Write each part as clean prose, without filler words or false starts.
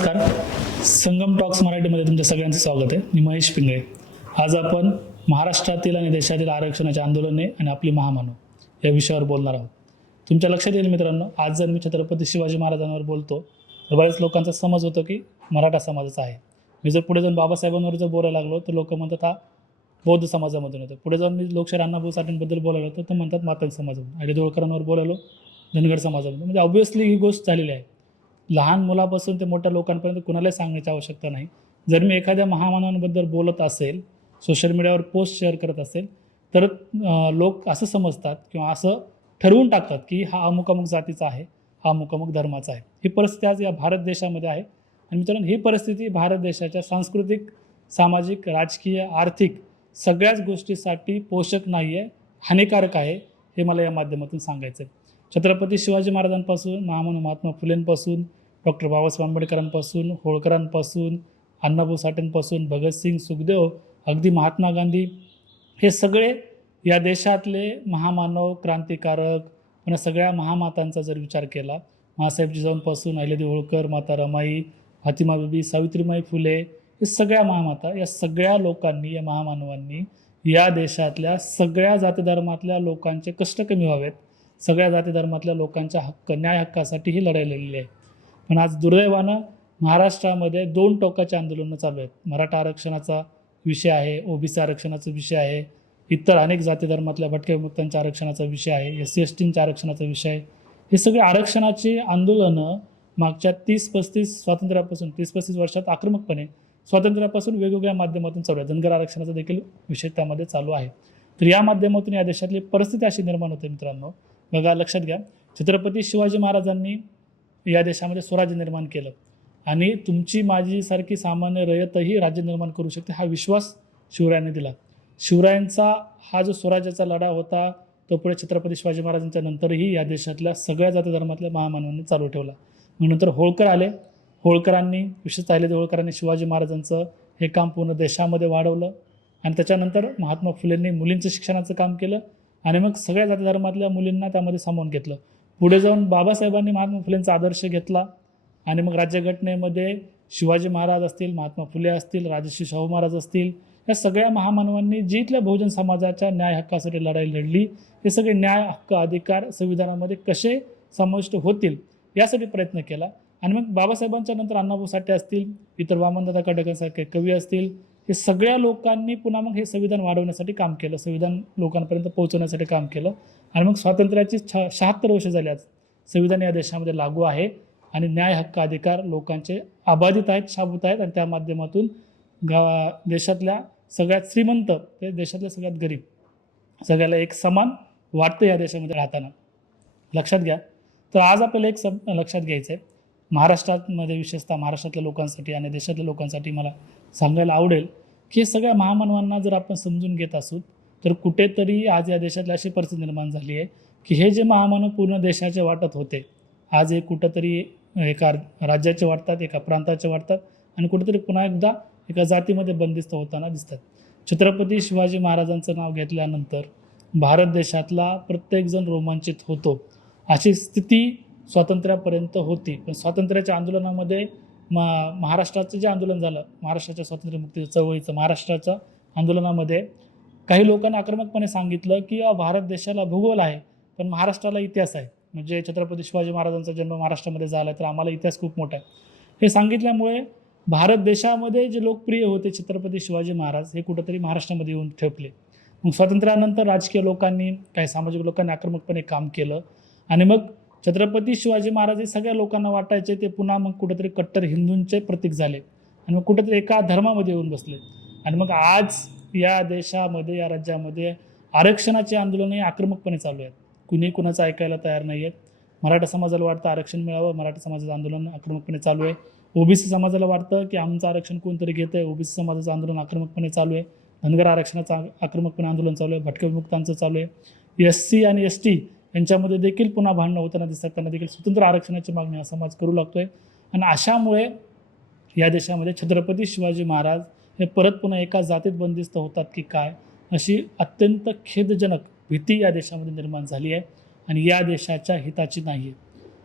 नमस्कार. संगम टॉक्स मराठीमध्ये तुमच्या सगळ्यांचं स्वागत आहे. मी महेश पिंगळे. आज आपण महाराष्ट्रातील आणि देशातील आरक्षणाचे आंदोलने आणि आपली महामानव या विषयावर बोलणार आहोत. तुमच्या लक्षात येईल मित्रांनो, आज जर मी छत्रपती शिवाजी महाराजांवर बोलतो तर बऱ्याच लोकांचा समज होतो की मराठा समाजाचा आहे. मी जर पुढे जाऊन बाबासाहेबांवर जर बोलायला लागलो तर लोक म्हणतात हा बौद्ध समाजामधून येतो. पुढे जाऊन मी लोकशाहीर अण्णाभाऊ साठेंबद्दल बोलायला लागतो तर म्हणतात मातंग समाजामधून. अहिल्या देवळकरांवर बोलायलो धनगर समाजामधून. म्हणजे ऑब्व्हियसली ही गोष्ट झालेली आहे. लहान मुलापासून ते मोठ्या लोकांपर्यंत कुणालाही सांगण्याची आवश्यकता नाही. जर मी एखाद्या महामानवांबद्दल बोलत असेल, सोशल मीडियावर पोस्ट शेअर करत असेल तर लोक असं समजतात किंवा असं ठरवून टाकतात की हा अमुक अमुक जातीचा आहे, हा अमुक अमुक धर्माचा आहे. ही परिस्थिती आज या भारत देशामध्ये आहे. आणि मित्रांनो, ही परिस्थिती भारत देशाच्या सांस्कृतिक, सामाजिक, राजकीय, आर्थिक सगळ्याच गोष्टीसाठी पोषक नाही आहे, हानिकारक आहे. हे मला या माध्यमातून सांगायचं आहे. छत्रपती शिवाजी महाराजांपासून, महामानव महात्मा फुलेंपासून, डॉक्टर बाबासाहेब आंबेडकरांपासून, होळकरांपासून, अण्णाभाऊ साठेंपासून, भगतसिंग, सुखदेव, अगदी महात्मा गांधी, हे सगळे या देशातले महामानव, क्रांतिकारक, पण सगळ्या महामातांचा जर विचार केला, महासाहेब जिजाऊंपासून अहिल्यादेवी होळकर, माता रमाई, फातिमा बीबी, सावित्रीबाई फुले, हे सगळ्या महामाता, या सगळ्या लोकांनी, या महामानवांनी या देशातल्या सगळ्या जातीधर्मातल्या लोकांचे कष्ट कमी व्हावेत, सगळ्या जातीधर्मातल्या लोकांच्या न्याय हक्कासाठी ही लढाई लढलेली आहे. पण आज दुर्दैवानं महाराष्ट्रामध्ये दोन टोकाचे आंदोलनं चालू आहेत. मराठा आरक्षणाचा विषय आहे, ओबीसी आरक्षणाचा विषय आहे, इतर अनेक जातीधर्मातल्या भटक्या विमुक्तांच्या आरक्षणाचा विषय आहे, SC STच्या आरक्षणाचा विषय आहे. हे सगळे आरक्षणाची आंदोलनं मागच्या 30-35 स्वातंत्र्यापासून 30-35 वर्षात आक्रमकपणे स्वातंत्र्यापासून वेगवेगळ्या माध्यमातून चालू आहे. धनगर आरक्षणाचा देखील विषय त्यामध्ये चालू आहे. तर या माध्यमातून या देशातली परिस्थिती अशी निर्माण होते मित्रांनो. बघा, लक्षात घ्या, छत्रपती शिवाजी महाराजांनी या देशामध्ये स्वराज्य निर्माण केलं आणि तुमची माझी सारखी सामान्य रयतही राज्य निर्माण करू शकते, हा विश्वास शिवरायांनी दिला. शिवरायांचा हा जो स्वराज्याचा लढा होता तो पुढे छत्रपती शिवाजी महाराजांच्या नंतरही या देशातल्या सगळ्या जाती धर्मातल्या महामानवांनी चालू ठेवला. मग नंतर होळकर आले. होळकरांनी, विशेषतः अहिल्यादेवी होळकरांनी शिवाजी महाराजांचं हे काम पूर्ण देशामध्ये वाढवलं. आणि त्याच्यानंतर महात्मा फुलेंनी मुलींचं शिक्षणाचं काम केलं आणि मग सगळ्या जाती धर्मातल्या मुलींना त्यामध्ये सामावून घेतलं. पुढे जाऊन बाबासाहेबांनी महात्मा फुलेंचा आदर्श घेतला आणि मग राज्यघटनेमध्ये शिवाजी महाराज असतील, महात्मा फुले असतील, राजर्षी शाहू महाराज असतील, या सगळ्या महामानवांनी जी इथल्या बहुजन समाजाच्या न्याय हक्कासाठी लढाई लढली, हे सगळे न्याय हक्क अधिकार संविधानामध्ये कसे समाविष्ट होतील यासाठी प्रयत्न केला. आणि मग बाबासाहेबांच्या नंतर अण्णाभाऊ साठे असतील, इतर वामनदादा खडकसारखे कवी असतील, हे सगळ्या लोकांनी पुन्हा मग हे संविधान वाढवण्यासाठी काम केलं, संविधान लोकांपर्यंत पोहोचवण्यासाठी काम केलं. आणि मग स्वातंत्र्याची 76 वर्ष झाली, आज संविधान या देशामध्ये लागू आहे आणि न्याय हक्क अधिकार लोकांचे अबाधित आहेत, शाबूत आहेत. आणि त्या माध्यमातून देशातल्या सगळ्यात श्रीमंत ते देशातल्या सगळ्यात गरीब सगळ्याला एक समान वाटतं या देशामध्ये राहताना. लक्षात घ्या. तर आज आपल्याला एक लक्षात घ्यायचं आहे, महाराष्ट्रामध्ये विशेषतः महाराष्ट्रातल्या लोकांसाठी आणि देशातल्या लोकांसाठी मला सांगायला आवडेल की सगळ्या महामानवांना जर आपण समजून घेत असू तर कुठेतरी आज या देशातली अशी परिस्थिती निर्माण झाली आहे की हे जे महामानव पूर्ण देशाचे वाटत होते, आज हे कुठंतरी एका राज्याचे वाटतात, एका प्रांताचे वाटतात आणि कुठेतरी पुन्हा एकदा एका जातीमध्ये बंदिस्त होताना दिसतात. छत्रपती शिवाजी महाराजांचं नाव घेतल्यानंतर भारत देशातला प्रत्येकजण रोमांचित होतो, अशी स्थिती स्वातंत्र्यापर्यंत होती. पण स्वातंत्र्याच्या आंदोलनामध्ये महाराष्ट्राचं जे आंदोलन झालं, महाराष्ट्राच्या स्वातंत्र्यमुक्तीच्या चळवळीचं, महाराष्ट्राच्या आंदोलनामध्ये काही लोकांनी आक्रमकपणे सांगितलं की भारत देशाला भूगोल आहे पण महाराष्ट्राला इतिहास आहे. म्हणजे छत्रपती शिवाजी महाराजांचा जन्म महाराष्ट्रामध्ये झाला तर आम्हाला इतिहास खूप मोठा आहे. हे सांगितल्यामुळे भारत देशामध्ये जे लोकप्रिय होते छत्रपती शिवाजी महाराज, हे कुठंतरी महाराष्ट्रामध्ये येऊन ठेपले. मग स्वातंत्र्यानंतर राजकीय लोकांनी, काही सामाजिक लोकांनी आक्रमकपणे काम केलं आणि मग छत्रपती शिवाजी महाराज हे सगळ्या लोकांना वाटायचे ते पुन्हा मग कुठेतरी कट्टर हिंदूंचे प्रतीक झाले आणि मग कुठेतरी एका धर्मामध्ये येऊन बसले. आणि मग आज या देशामध्ये, या राज्यामध्ये आरक्षणाचे आंदोलन हे आक्रमकपणे चालू आहेत. कुणी कुणाचं ऐकायला तयार नाही आहेत. मराठा समाजाला वाटतं आरक्षण मिळावं, मराठा समाजाचं आंदोलन आक्रमकपणे चालू आहे. ओबीसी समाजाला वाटतं की आमचं आरक्षण कोणतरी घेतं आहे, ओबीसी समाजाचं आंदोलन आक्रमकपणे चालू आहे. धनगर आरक्षणाचं आक्रमकपणे आंदोलन चालू आहे, भटक्या विमुक्तांचं चालू आहे. SC आणि ST यांच्यामध्ये देखील पुन्हा भांडणं होताना दिसतात. त्यांना देखील स्वतंत्र आरक्षणाची मागणी हा समाज करू लागतोय. आणि अशामुळे या देशामध्ये छत्रपती शिवाजी महाराज हे परत पुन्हा एका जातीत बंदिस्त होतात की काय, अशी अत्यंत खेदजनक भीती या देशामध्ये निर्माण झाली आहे आणि या देशाच्या हिताची नाही आहे.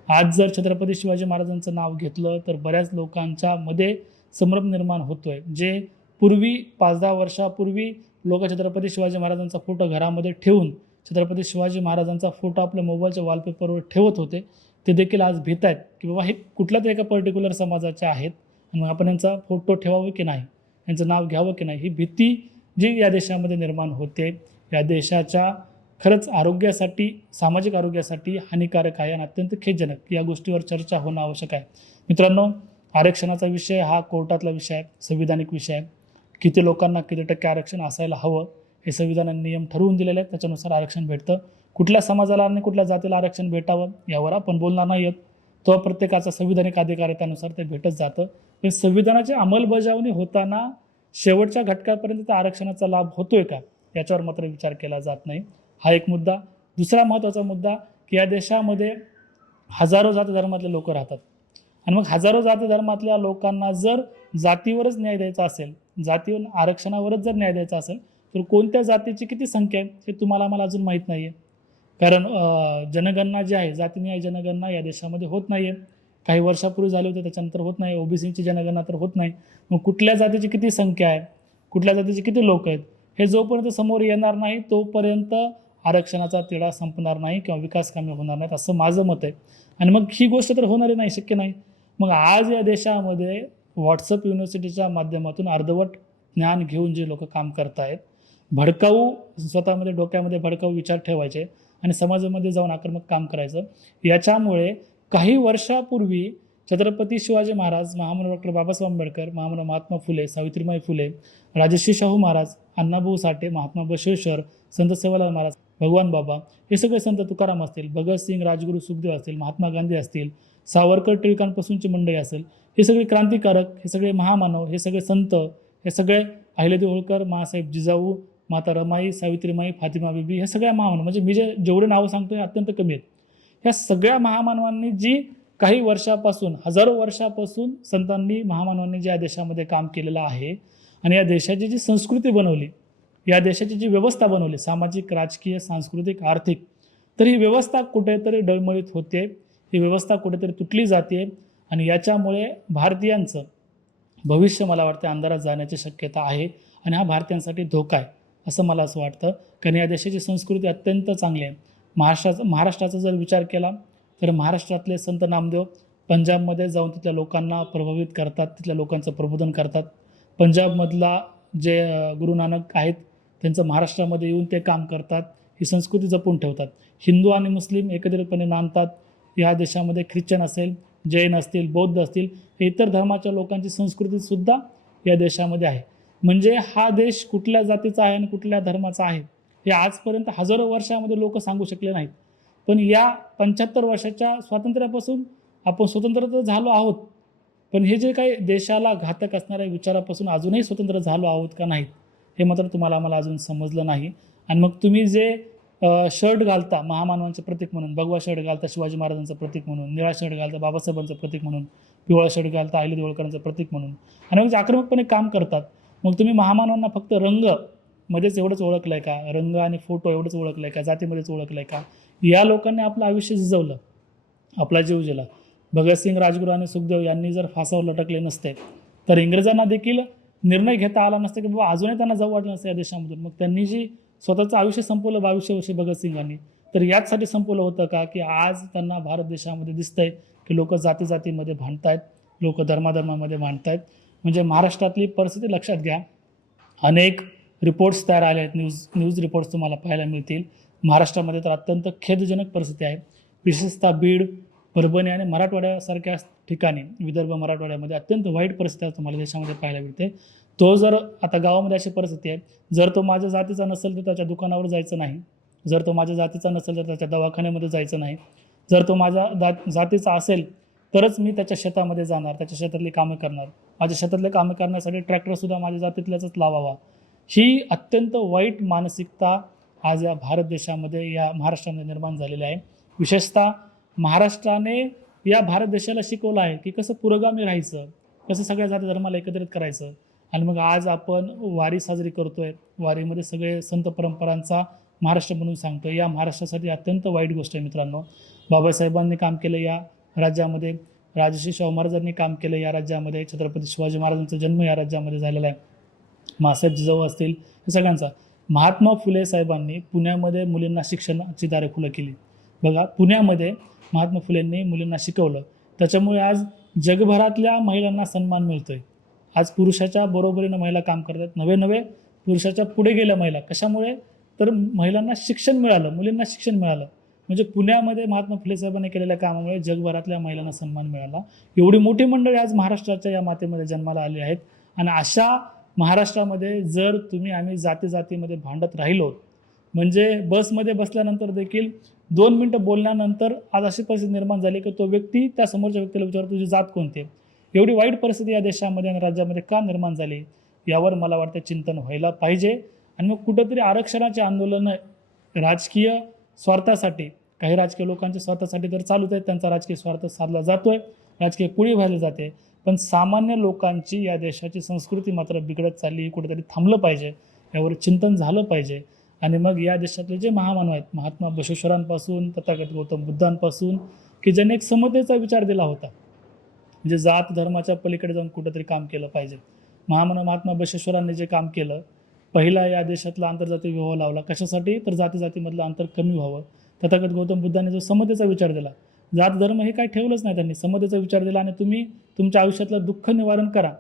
आज जर छत्रपती शिवाजी महाराजांचं नाव घेतलं तर बऱ्याच लोकांच्या मध्ये संभ्रम निर्माण होतोय. जे पूर्वी 5-10 वर्षापूर्वी लोक छत्रपती शिवाजी महाराजांचा फोटो घरामध्ये ठेवून छत्रपती शिवाजी महाराजांचा फोटो आपल्या मोबाईलच्या वॉलपेपरवर ठेवत होते, ते देखील आज भीत आहेत की बाबा हे कुठल्याच एका पर्टिक्युलर समाजाचे आहेत आणि मग आपण यांचा फोटो ठेवावं की नाही, यांचं नाव घ्यावं की नाही, ही भीती जी या देशामध्ये निर्माण होते या देशाच्या खरंच आरोग्यासाठी, सामाजिक आरोग्यासाठी हानिकारक आहे आणि अत्यंत खेदजनक. या गोष्टीवर चर्चा होणं आवश्यक आहे. मित्रांनो, आरक्षणाचा विषय हा कोर्टातला विषय आहे, संविधानिक विषय आहे. किती लोकांना किती टक्के आरक्षण असायला हवं हे संविधानाने नियम ठरवून दिलेले आहेत, त्याच्यानुसार आरक्षण भेटतं. कुठल्या समाजाला आणि कुठल्या जातीला आरक्षण भेटावं यावर आपण बोलणार नाही आहेत. तो प्रत्येकाचा संविधानिक अधिकार आहे, त्यानुसार ते भेटत जातं. पण संविधानाची अंमलबजावणी होताना शेवटच्या घटकापर्यंत त्या आरक्षणाचा लाभ होतोय का याच्यावर मात्र विचार केला जात नाही. हा एक मुद्दा. दुसरा महत्त्वाचा मुद्दा की या देशामध्ये हजारो जाती धर्मातले लोक राहतात आणि मग हजारो जाती धर्मातल्या लोकांना जर जातीवरच न्याय द्यायचा असेल, जातीवर आरक्षणावरच जर न्याय द्यायचा असेल तर कोणत्या जातीची किती संख्या आहे हे तुम्हाला आम्हाला अजून माहीत नाही आहे. कारण जनगणना जी आहे, जातीनिहाय जनगणना या देशामध्ये होत नाही आहे. काही वर्षापूर्वी झाले होते, त्याच्यानंतर होत नाही. ओबीसीची जनगणना तर होत नाही. मग कुठल्या जातीची किती संख्या आहे, कुठल्या जातीचे किती लोक आहेत हे जोपर्यंत समोर येणार नाही तोपर्यंत आरक्षणाचा तिढा संपणार नाही किंवा विकास कामे होणार नाहीत, असं माझं मत आहे. आणि मग ही गोष्ट तर होणारी नाही, शक्य नाही. मग आज या देशामध्ये व्हॉट्सअप युनिव्हर्सिटीच्या माध्यमातून अर्धवट ज्ञान घेऊन जे लोक काम करत आहेत, भडकाऊ स्वतःमध्ये डोक्यामध्ये भडकाऊ विचार ठेवायचे आणि समाजामध्ये जाऊन आक्रमक काम करायचं, याच्यामुळे काही वर्षापूर्वी छत्रपती शिवाजी महाराज, महामानव डॉक्टर बाबासाहेब आंबेडकर, महामानव महात्मा फुले, सावित्रीबाई फुले, राजर्षी शाहू महाराज, अण्णाभाऊ साठे, महात्मा बसवेश्वर, संत सेवालाल महाराज, भगवान बाबा, हे सगळे संत तुकाराम असतील, भगतसिंग, राजगुरू सुखदेव असतील, महात्मा गांधी असतील, सावरकर टिळकांपासूनची मंडळी असेल, हे सगळे क्रांतिकारक, हे सगळे महामानव, हे सगळे संत, हे सगळे अहिल्यादेवी होळकर, माँसाहेब जिजाऊ, माता रमाई, सावित्रीमाई, फातिमा बीबी, हे सगळ्या महामानव, म्हणजे मी जेवढे नावं सांगतो हे अत्यंत कमी आहेत. ह्या सगळ्या महामानवांनी जी काही वर्षापासून, हजारो वर्षापासून संतांनी, महामानवांनी ज्या देशामध्ये काम केलेलं आहे आणि या देशाची जी संस्कृती बनवली, या देशाची जी व्यवस्था बनवली, सामाजिक, राजकीय, सांस्कृतिक, आर्थिक, तर ही व्यवस्था कुठेतरी डळमळीत होते, ही व्यवस्था कुठेतरी तुटली जाते आणि याच्यामुळे भारतीयांचं भविष्य मला वाटतं अंधारात जाण्याची शक्यता आहे आणि हा भारतीयांसाठी धोका आहे असं मला असं वाटतं. कारण या देशाची संस्कृती अत्यंत चांगली आहे. महाराष्ट्राचा जर विचार केला तर महाराष्ट्रातले संत नामदेव पंजाबमध्ये जाऊन तिथल्या लोकांना प्रभावित करतात, तिथल्या लोकांचं प्रबोधन करतात. पंजाबमधला जे गुरु नानक आहेत त्यांचं महाराष्ट्रामध्ये येऊन ते काम करतात, ही संस्कृती जपून ठेवतात. हिंदू आणि मुस्लिम एकत्रितपणे नांदतात. या देशामध्ये ख्रिश्चन असेल, जैन असतील, बौद्ध असतील, इतर धर्माच्या लोकांची संस्कृतीसुद्धा या देशामध्ये आहे. म्हणजे हा देश कुठल्या जातीचा आहे आणि कुठल्या धर्माचा आहे हे आजपर्यंत हजारो वर्षामध्ये लोक सांगू शकले नाहीत. पण या 75 वर्षाच्या स्वातंत्र्यापासून आपण स्वतंत्र तर झालो आहोत, पण हे जे काही देशाला घातक असणाऱ्या विचारापासून अजूनही स्वतंत्र झालो आहोत का नाहीत हे मात्र तुम्हाला आम्हाला अजून समजलं नाही. आणि मग तुम्ही जे शर्ट घालता महामानवांचे प्रतीक म्हणून, भगवा शर्ट घालता शिवाजी महाराजांचं प्रतीक म्हणून, निळा शर्ट घालता बाबासाहेबांचं प्रतीक म्हणून, पिवळा शर्ट घालता अहिल्यादेवी होळकरांचं प्रतीक म्हणून, आणि मग आक्रमकपणे काम करतात. मग तुम्ही महामानवांना फक्त रंग मध्येच एवढंच ओळखलं आहे का, रंग आणि फोटो एवढंच ओळखलं आहे का, जातीमध्येच ओळखलं आहे का? या लोकांनी आपलं आयुष्य झिजवलं, आपला जीव दिला. भगतसिंग, राजगुरू आणि सुखदेव यांनी जर फासावर लटकले नसते तर इंग्रजांना देखील निर्णय घेता आला नसता की बाबा अजूनही त्यांना जाऊ वाटलं नसतं या देशामधून. मग त्यांनी जी स्वतःचं आयुष्य संपवलं 22 वर्षे भगतसिंगांनी, तर याचसाठी संपवलं होतं का की आज त्यांना भारत देशामध्ये दिसतंय की लोक जातीमध्ये भांडतायत, लोक धर्माधर्मामध्ये भांडतायत. म्हणजे महाराष्ट्रातली परिस्थिती लक्षात घ्या. अनेक रिपोर्ट्स तयार आले आहेत, न्यूज रिपोर्ट्स तुम्हाला पाहायला मिळतील. महाराष्ट्रामध्ये तर अत्यंत खेदजनक परिस्थिती आहे. विशेषतः बीड, परभणी आणि मराठवाड्यासारख्या ठिकाणी, विदर्भ मराठवाड्यामध्ये अत्यंत वाईट परिस्थिती तुम्हाला देशामध्ये पाहायला मिळते. तो जर आता गावामध्ये अशी परिस्थिती आहे, जर तो माझ्या जातीचा नसेल तर त्याच्या दुकानावर जायचं नाही, जर तो माझ्या जातीचा नसेल तर त्याच्या दवाखान्यामध्ये जायचं नाही, जर तो माझ्या जातीचा असेल तरच मी त्याच्या शेतामध्ये जाणार, त्याच्या शेतातली कामं करणार, माझ्या शेतातले कामं करण्यासाठी ट्रॅक्टरसुद्धा माझ्या जातीतल्याच लावावा. ही अत्यंत वाईट मानसिकता आज या भारत देशामध्ये, या महाराष्ट्रामध्ये निर्माण झालेली आहे. विशेषतः महाराष्ट्राने या भारत देशाला शिकवलं आहे की कसं पुरोगामी राहायचं, कसं सगळ्या जाती धर्माला एकत्रित करायचं. आणि मग आज आपण वारी साजरी करतोय, वारीमध्ये सगळे संत परंपरांचा महाराष्ट्र म्हणून सांगतो. या महाराष्ट्रासाठी अत्यंत वाईट गोष्ट आहे मित्रांनो. बाबासाहेबांनी काम केलं या राज्यामध्ये, राजर्षी शाहू महाराजांनी काम केलं या राज्यामध्ये, छत्रपती शिवाजी महाराजांचा जन्म या राज्यामध्ये झालेला आहे, मासाहेब जिजाऊ असतील, हे सगळ्यांचा. महात्मा फुले साहेबांनी पुण्यामध्ये मुलींना शिक्षणाची दारे खुलं केली. बघा, पुण्यामध्ये महात्मा फुलेंनी मुलींना शिकवलं, त्याच्यामुळे आज जगभरातल्या महिलांना सन्मान मिळतोय. आज पुरुषाच्या बरोबरीनं महिला काम करतात, नवे नवे पुरुषाच्या पुढे गेल्या महिला. कशामुळे? तर महिलांना शिक्षण मिळालं, मुलींना शिक्षण मिळालं. म्हणजे पुण्यामध्ये महात्मा फुले साहेबांनी केलेल्या कामामुळे जगभरातल्या महिलांना सन्मान मिळाला. एवढी मोठी मंडळी आज महाराष्ट्राच्या या मातेमध्ये जन्माला आली आहेत. आणि अशा महाराष्ट्रामध्ये जर आम्ही जातीमध्ये भांडत राहिलो, म्हणजे बसमध्ये बसल्यानंतर देखील 2 मिनटं बोलल्यानंतर आज अशी परिस्थिती निर्माण झाली की तो व्यक्ती त्या समोरच्या व्यक्तीला विचारतो तुझी जात कोणती आहे. एवढी वाईट परिस्थिती या देशामध्ये आणि राज्यामध्ये का निर्माण झाली, यावर मला वाटतं चिंतन व्हायला पाहिजे. आणि मग कुठंतरी आरक्षणाचे आंदोलनं राजकीय स्वार्थासाठी, काही राजकीय लोकांच्या स्वार्थासाठी तर चालूच आहेत, त्यांचा राजकीय स्वार्थ साधला जातोय, राजकीय कुळी व्हायला जाते, पण सामान्य लोकांची या देशाची संस्कृती मात्र बिघडत चालली. कुठेतरी थांबलं पाहिजे, यावर चिंतन झालं पाहिजे. आणि मग या देशातले जे महामानव आहेत, महात्मा बसवेश्वरांपासून तथागत गौतम बुद्धांपासून, की ज्यांनी एक समतेचा विचार दिला होता, म्हणजे जात धर्माच्या पलीकडे जाऊन कुठंतरी काम केलं पाहिजे. महामानव महात्मा बसवेश्वरांनी जे काम केलं, पहिला या देशातला आंतरजातीय विवाह लावला. कशासाठी? तर जातीमधलं अंतर कमी व्हावं. तथागत गौतम बुद्धांनी जो समतेचा विचार दिला, जात धर्म हे काय ठेवलंच नाही, त्यांनी समतेचा विचार दिला. आणि तुम्ही तुमच्या आयुष्यातलं दुःख निवारण करा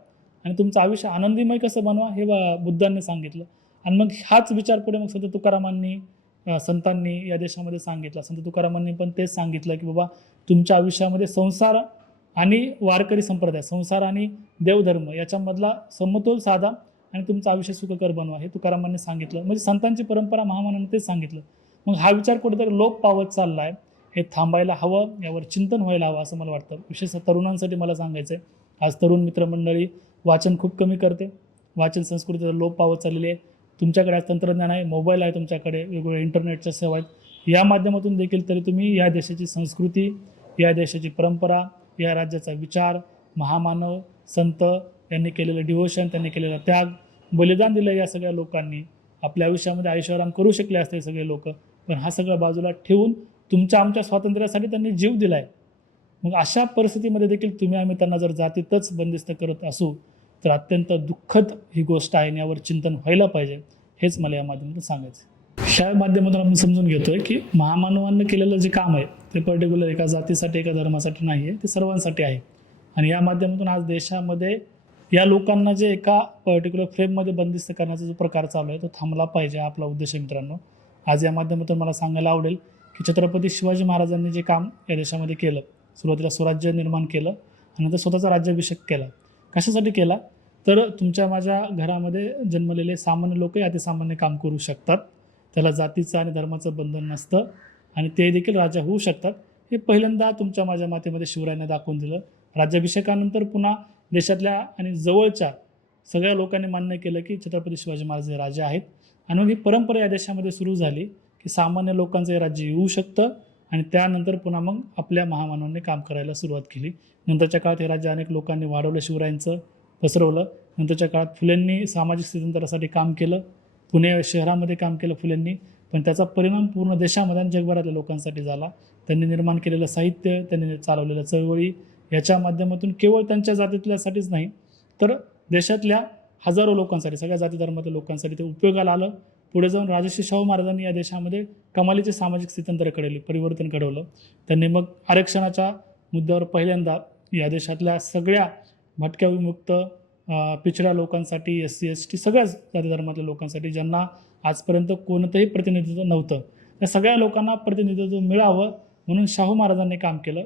आणि तुमचं आयुष्य आनंदीमय कसं बनवा हे बुद्धांनी सांगितलं. आणि मग हाच विचार पुढे मग संत तुकारामांनी, संतांनी या देशामध्ये सांगितला. संत तुकारामांनी पण तेच सांगितलं की बाबा, तुमच्या आयुष्यामध्ये संसार आणि वारकरी संप्रदाय, संसार आणि देवधर्म याच्यामधला समतोल साधा आणि तुमचं आयुष्य सुखकर बनवा, हे तुकारामांनी सांगितलं. म्हणजे संतांची परंपरा, महामानवांनी तेच सांगितलं. मग हा विचार कुठेतरी लोप पावत चालला आहे, हे थांबायला हवं, यावर चिंतन व्हायला हवं असं मला वाटतं. विशेषतः तरुणांसाठी मला सांगायचं आहे, आज तरुण मित्रमंडळी वाचन खूप कमी करते, वाचन संस्कृतीचा लोप पावत चाललेली आहे. तुमच्याकडे आज तंत्रज्ञान आहे, मोबाईल आहे, तुमच्याकडे वेगवेगळ्या इंटरनेटच्या सेवा आहेत, या माध्यमातून देखील तरी तुम्ही या देशाची संस्कृती, या देशाची परंपरा, या राज्याचा विचार, महामानव संत यांनी केलेलं डिव्होशन, त्यांनी केलेला त्याग, बलिदान दिलं या सगळ्या लोकांनी. आपल्या आयुष्यामध्ये ऐशोआराम करू शकले असते सगळे लोक, पण हा सगळा बाजूला ठेवून तुमच्या आमच्या स्वातंत्र्यासाठी त्यांनी जीव दिला आहे. मग अशा परिस्थितीमध्ये देखील आम्ही त्यांना जर जातीतच बंदिस्त करत असू तर अत्यंत दुःखद ही गोष्ट आहे. यावर चिंतन व्हायला पाहिजे, हेच मला या माध्यमातून सांगायचं. ह्या माध्यमातून आपण समजून घेतोय की महामानवांनी केलेलं जे काम आहे ते पर्टिक्युलर एका जातीसाठी, एका धर्मासाठी नाही आहे, ते सर्वांसाठी आहे. आणि या माध्यमातून आज देशामध्ये या लोकांना जे एका पर्टिक्युलर फ्रेममध्ये बंदिस्त करण्याचा जो प्रकार चालू आहे तो थांबला पाहिजे, हा आपला उद्देश आहे मित्रांनो. आज या माध्यमातून मला सांगायला आवडेल की छत्रपती शिवाजी महाराजांनी जे काम या देशामध्ये केलं, सुरुवातीला स्वराज्य निर्माण केलं आणि नंतर स्वतःचा राज्याभिषेक केला. कशासाठी केला? तर तुमच्या माझ्या घरामध्ये जन्मलेले सामान्य लोकही अतिसामान्य काम करू शकतात, त्याला जातीचं आणि धर्माचं बंधन नसतं आणि ते देखील राजा होऊ शकतात. हे पहिल्यांदा तुमच्या माझ्या मातेमध्ये शिवरायांनी दाखवून दिलं. राज्याभिषेकानंतर पुन्हा देशातल्या आणि जवळच्या सगळ्या लोकांनी मान्य केलं की छत्रपती शिवाजी महाराज हे राजे आहेत. आणि मग ही परंपरा या देशामध्ये सुरू झाली की सामान्य लोकांचं हे राज्य येऊ शकतं. आणि त्यानंतर पुन्हा मग आपल्या महामानवांनी काम करायला सुरुवात केली. नंतरच्या काळात हे राज्य अनेक लोकांनी वाढवलं, शिवरायांचं पसरवलं. नंतरच्या काळात फुलेंनी सामाजिक स्थित्यंतरासाठी काम केलं, पुणे शहरामध्ये काम केलं फुलेंनी, पण त्याचा परिणाम पूर्ण देशामध्ये आणि जगभरातल्या लोकांसाठी झाला. त्यांनी निर्माण केलेलं साहित्य, त्यांनी चालवलेल्या चळवळी याच्या माध्यमातून केवळ त्यांच्या जातीतल्यासाठीच नाही तर देशातल्या हजारो लोकांसाठी, सगळ्या जाती धर्मातल्या लोकांसाठी ते उपयोगाला आलं. पुढे जाऊन राजर्षी शाहू महाराजांनी या देशामध्ये कमालीचे सामाजिक स्थित्यंतर घडवले, परिवर्तन घडवलं. त्यांनी मग आरक्षणाच्या मुद्द्यावर पहिल्यांदा या देशातल्या सगळ्या भटक्या विमुक्त, पिछड्या लोकांसाठी, SC ST सगळ्याच जाती धर्मातल्या लोकांसाठी, ज्यांना आजपर्यंत कोणतंही प्रतिनिधित्व नव्हतं, त्या सगळ्या लोकांना प्रतिनिधित्व मिळावं म्हणून शाहू महाराजांनी काम केलं.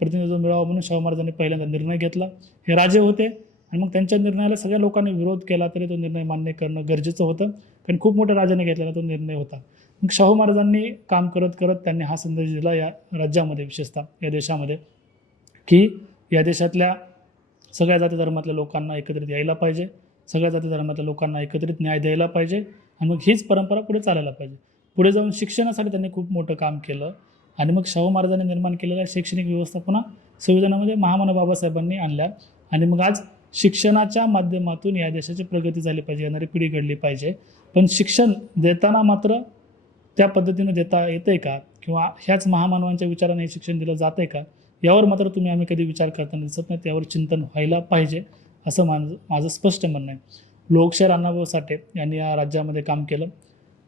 प्रतिनिधित्व मिळावं म्हणून शाहू महाराजांनी पहिल्यांदा निर्णय घेतला. हे राजे होते आणि मग त्यांच्या निर्णयाला सगळ्या लोकांनी विरोध केला तरी तो निर्णय मान्य करणं गरजेचं होतं, कारण खूप मोठ्या राजाने घेतलेला तो निर्णय होता. मग शाहू महाराजांनी काम करत करत त्यांनी हा संदेश दिला या राज्यामध्ये, विशेषतः या देशामध्ये, की या देशातल्या सगळ्या जाती धर्मातल्या लोकांना एकत्रित यायला पाहिजे, सगळ्या जाती धर्मातल्या लोकांना एकत्रित न्याय द्यायला पाहिजे आणि मग हीच परंपरा पुढे चालायला पाहिजे. पुढे जाऊन शिक्षणासाठी त्यांनी खूप मोठं काम केलं आणि मग शाहू महाराजांनी निर्माण केलेल्या शैक्षणिक व्यवस्था पुन्हा संविधानामध्ये महामानव बाबासाहेबांनी आणल्या. आणि मग आज शिक्षणाच्या माध्यमातून या देशाची प्रगती झाली पाहिजे, येणारी पिढी घडली पाहिजे. पण शिक्षण देताना मात्र त्या पद्धतीनं देता येतं आहे का, किंवा ह्याच महामानवांच्या विचाराने हे शिक्षण दिलं जातं आहे का, यावर मात्र तुम्ही आम्ही कधी विचार करताना दिसत नाही. त्यावर चिंतन व्हायला पाहिजे असं माझं स्पष्ट म्हणणं आहे. लोकशाहीर अण्णाभाऊ साठे यांनी या राज्यामध्ये काम केलं.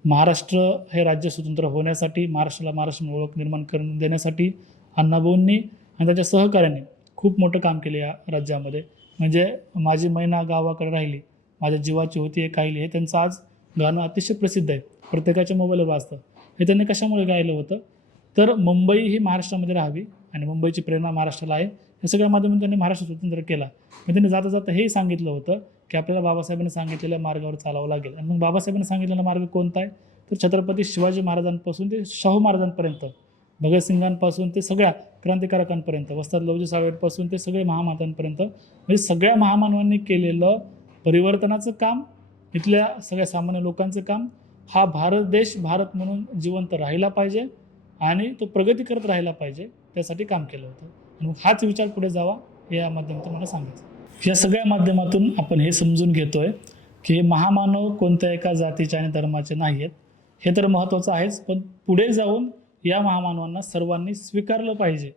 महाराष्ट्र हे राज्य स्वतंत्र होण्यासाठी, महाराष्ट्राला महाराष्ट्र ओळख निर्माण करून देण्यासाठी अण्णाभाऊंनी आणि त्याच्या सहकाऱ्यांनी खूप मोठं काम केलं या राज्यामध्ये. म्हणजे माझी मैना गावाकडे राहिली, माझ्या जीवाची होती एक काहिली, हे त्यांचं आज गाणं अतिशय प्रसिद्ध आहे, प्रत्येकाच्या मोबाईलवर वाजतं. हे त्यांनी कशामुळे गायलं होतं, तर मुंबई ही महाराष्ट्रामध्ये राहावी आणि मुंबईची प्रेरणा महाराष्ट्राला आहे, हे सगळ्या माध्यमातून त्यांनी महाराष्ट्र स्वतंत्र केला. मग त्यांनी जाता जाता हेही सांगितलं होतं की आपल्याला बाबासाहेबांनी सांगितलेल्या मार्गावर चालावं लागेल. आणि मग बाबासाहेबांनी सांगितलेला मार्ग कोणता आहे, तर छत्रपती शिवाजी महाराजांपासून ते शाहू महाराजांपर्यंत, भगतसिंगांपासून ते सगळ्या क्रांतिकारकांपर्यंत, वस्ताद लवजी साळवेपासून ते सगळे महामातांपर्यंत, म्हणजे सगळ्या महामानवांनी केलेलं परिवर्तनाचं काम, इथल्या सगळ्या सामान्य लोकांचं काम, हा भारत देश भारत म्हणून जिवंत राहिला पाहिजे आणि तो प्रगती करत राहिला पाहिजे, त्यासाठी काम केलं होतं. मग हाच विचार पुढे जावा हे या माध्यमातून मला सांगायचं. या सगळ्या माध्यमातून आपण हे समजून घेतोय की हे महामानव कोणत्या एका जातीचे आणि धर्माचे नाही आहेत, हे तर महत्त्वाचं आहेच, पण पुढे जाऊन या महामानवांना सर्वांनी स्वीकारलं पाहिजे,